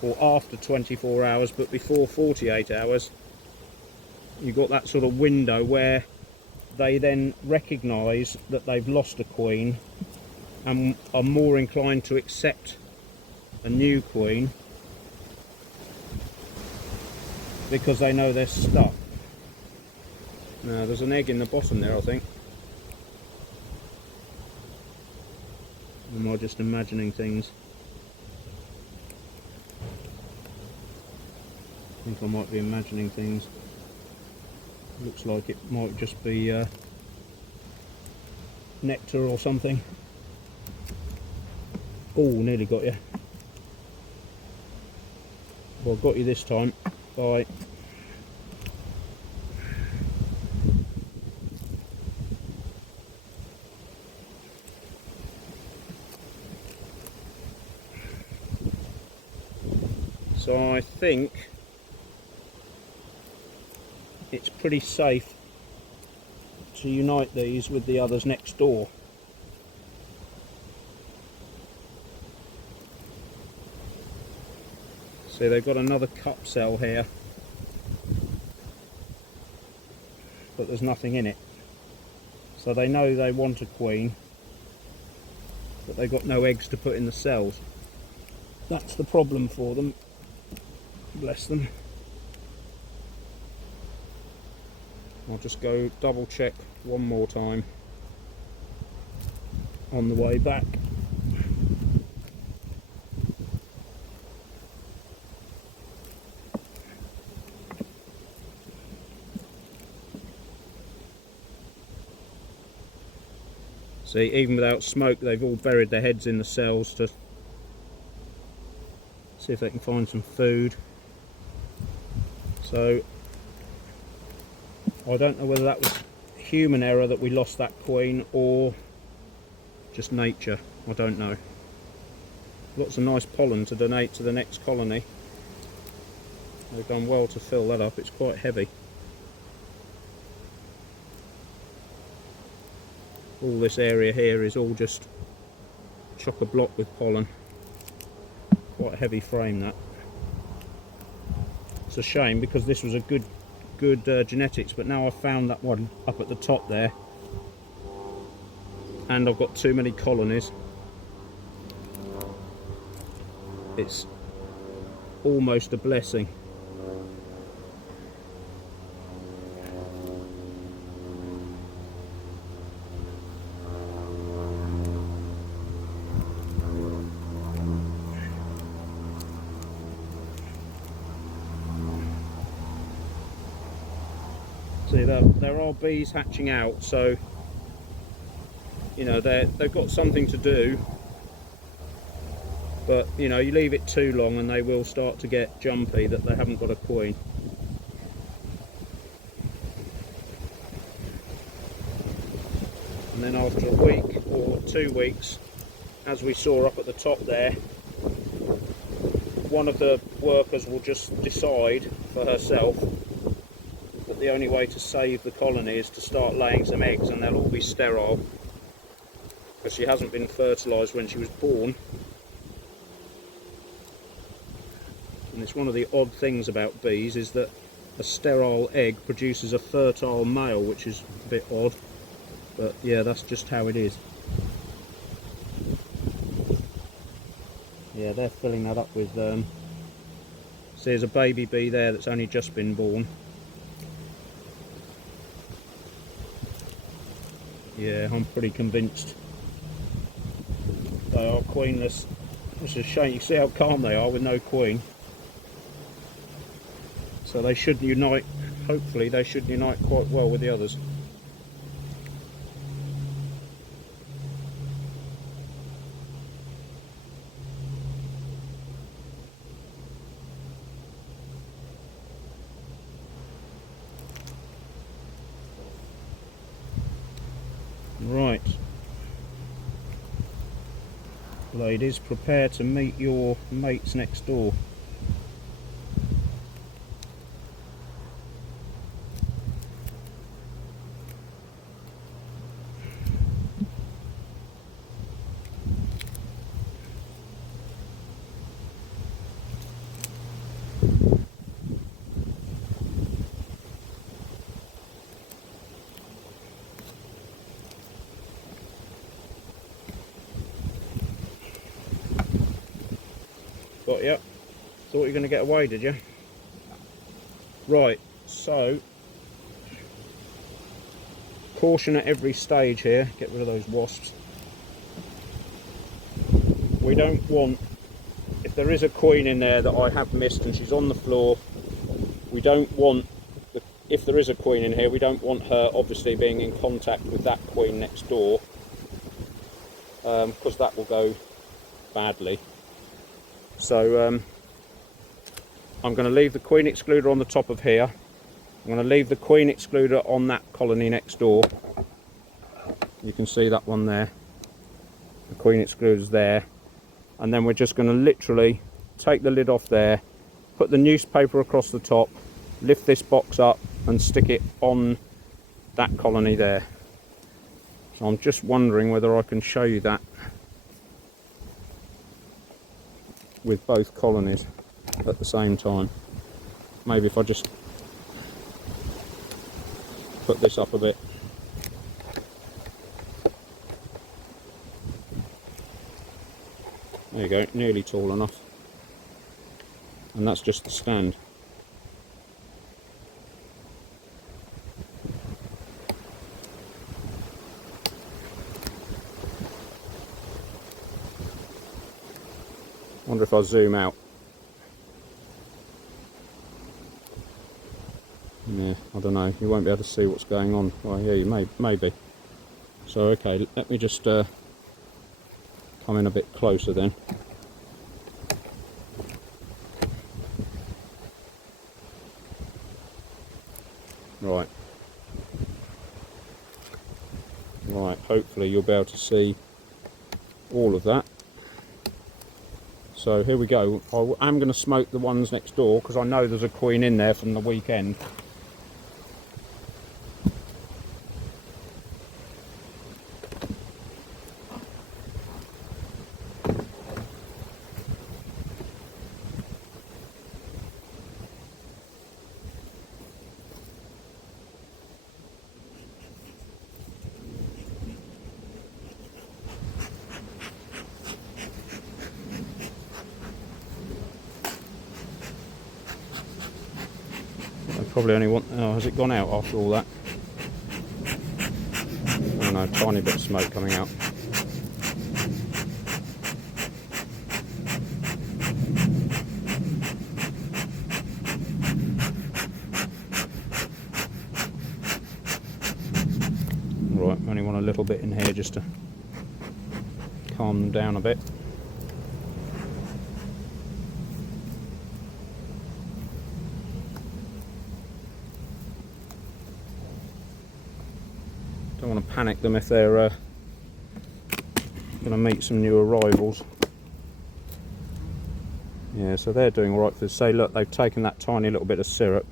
or after 24 hours, but before 48 hours. You've got that sort of window where they then recognise that they've lost a queen and are more inclined to accept a new queen, because they know they're stuck. Now there's an egg in the bottom there, I think. Or am I just imagining things? I think I might be imagining things. Looks like it might just be nectar or something. Oh, nearly got you. Well, got you this time. Bye. So I think it's pretty safe to unite these with the others next door. See, they've got another cup cell here, but there's nothing in it. So they know they want a queen, but they've got no eggs to put in the cells. That's the problem for them. Bless them. I'll just go double check one more time on the way back. See, even without smoke, they've all buried their heads in the cells to see if they can find some food. So I don't know whether that was human error that we lost that queen or just nature. I don't know. Lots of nice pollen to donate to the next colony. They've done well to fill that up. It's quite heavy. All this area here is all just chock-a-block with pollen. Quite a heavy frame, that. It's a shame because this was a good genetics, but now I've found that one up at the top there and I've got too many colonies. It's almost a blessing. See, there are bees hatching out, so you know they've got something to do, but you know, you leave it too long and they will start to get jumpy that they haven't got a queen. And then after a week or 2 weeks, as we saw up at the top there, one of the workers will just decide for herself that the only way to save the colony is to start laying some eggs, and they'll all be sterile because she hasn't been fertilised when she was born. And it's one of the odd things about bees is that a sterile egg produces a fertile male, which is a bit odd, but yeah, that's just how it is. Yeah, they're filling that up with see, there's a baby bee there that's only just been born. Yeah, I'm pretty convinced they are queenless. It's a shame. You see how calm they are with no queen. So they should unite, hopefully they should unite quite well with the others. ladies, prepare to meet your mates next door. Got you. Thought you were going to get away, did you? Right, so caution at every stage here. Get rid of those wasps. We don't want, if there is a queen in there that I have missed and she's on the floor, we don't want, if there is a queen in here, we don't want her obviously being in contact with that queen next door, because that will go badly. So I'm going to leave the queen excluder on the top of here. I'm going to leave the queen excluder on that colony next door. You can see that one there. The queen excluder's there. And then we're just going to literally take the lid off there, put the newspaper across the top, lift this box up and stick it on that colony there. So I'm just wondering whether I can show you that with both colonies at the same time. Maybe if I just put this up a bit. There you go, nearly tall enough. And that's just the stand. Wonder if I zoom out. Yeah, I don't know. You won't be able to see what's going on. Well, yeah, you maybe. So, okay, let me just come in a bit closer then. Right. Right, hopefully you'll be able to see all of that. So here we go. I am going to smoke the ones next door because I know there's a queen in there from the weekend. Probably only want, oh, has it gone out after all that? Oh no, tiny bit of smoke coming out. Right, only want a little bit in here just to calm them down a bit. Don't want to panic them if they're going to meet some new arrivals. Yeah, so they're doing all right. For say, look, they've taken that tiny little bit of syrup.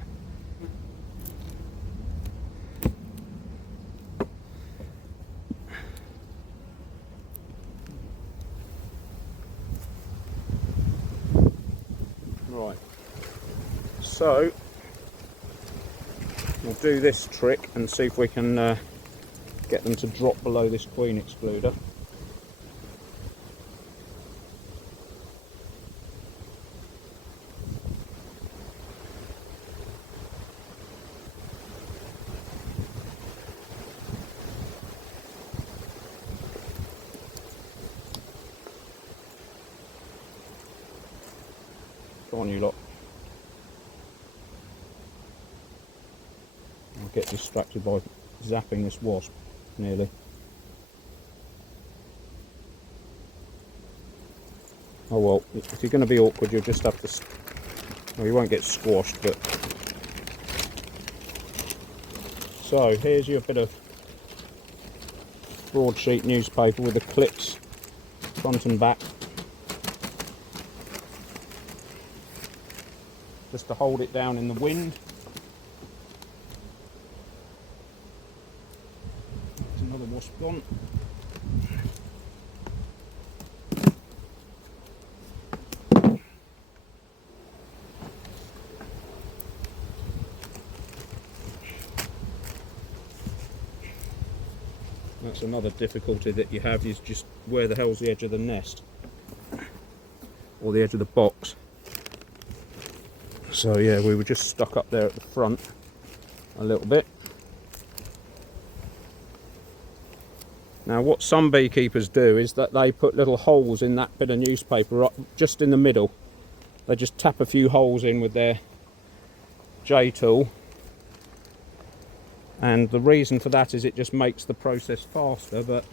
Right. So we'll do this trick and see if we can get them to drop below this queen excluder. Go on, you lot. I'll get distracted by zapping this wasp. Nearly. Oh well, if you're going to be awkward, you'll just have to, well, you won't get squashed, but. So here's your bit of broadsheet newspaper with the clips front and back, just to hold it down in the wind. There's another wasp gone. That's another difficulty that you have, is just where the hell's the edge of the nest or the edge of the box. So yeah, we were just stuck up there at the front a little bit. Now what some beekeepers do is that they put little holes in that bit of newspaper up just in the middle. They just tap a few holes in with their J-tool. And the reason for that is it just makes the process faster, but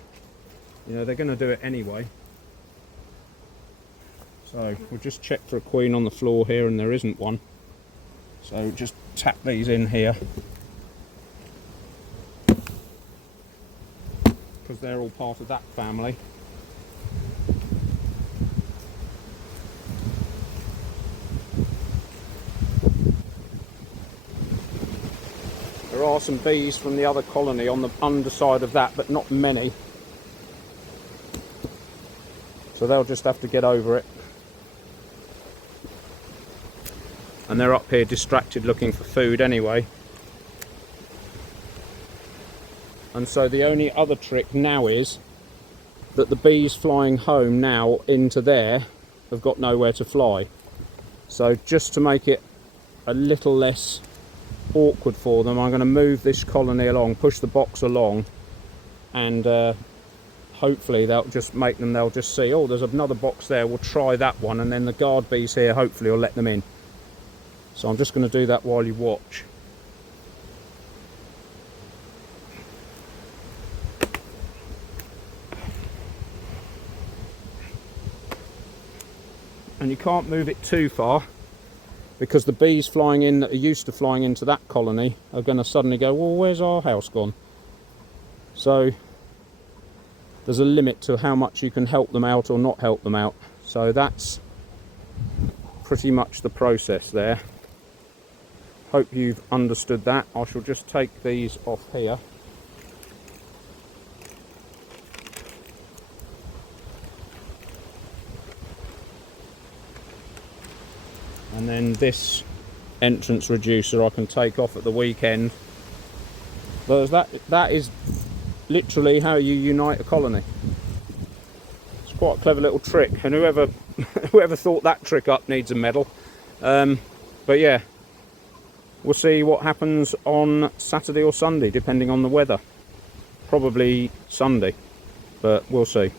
you know, they're going to do it anyway. So we'll just check for a queen on the floor here, and there isn't one. So just tap these in here, because they're all part of that family. There are some bees from the other colony on the underside of that, but not many. So they'll just have to get over it. And they're up here distracted looking for food anyway. And so the only other trick now is that the bees flying home now into there have got nowhere to fly. So just to make it a little less awkward for them, I'm going to move this colony along, push the box along, and hopefully they'll just see, oh, there's another box there, we'll try that one, and then the guard bees here hopefully will let them in. So I'm just going to do that while you watch. And you can't move it too far, because the bees flying in that are used to flying into that colony are going to suddenly go, well, where's our house gone? So there's a limit to how much you can help them out or not help them out. So that's pretty much the process there. Hope you've understood that. I shall just take these off here. And then this entrance reducer I can take off at the weekend. But that is literally how you unite a colony. It's quite a clever little trick, and whoever thought that trick up needs a medal. But yeah, we'll see what happens on Saturday or Sunday, depending on the weather. Probably Sunday, but we'll see.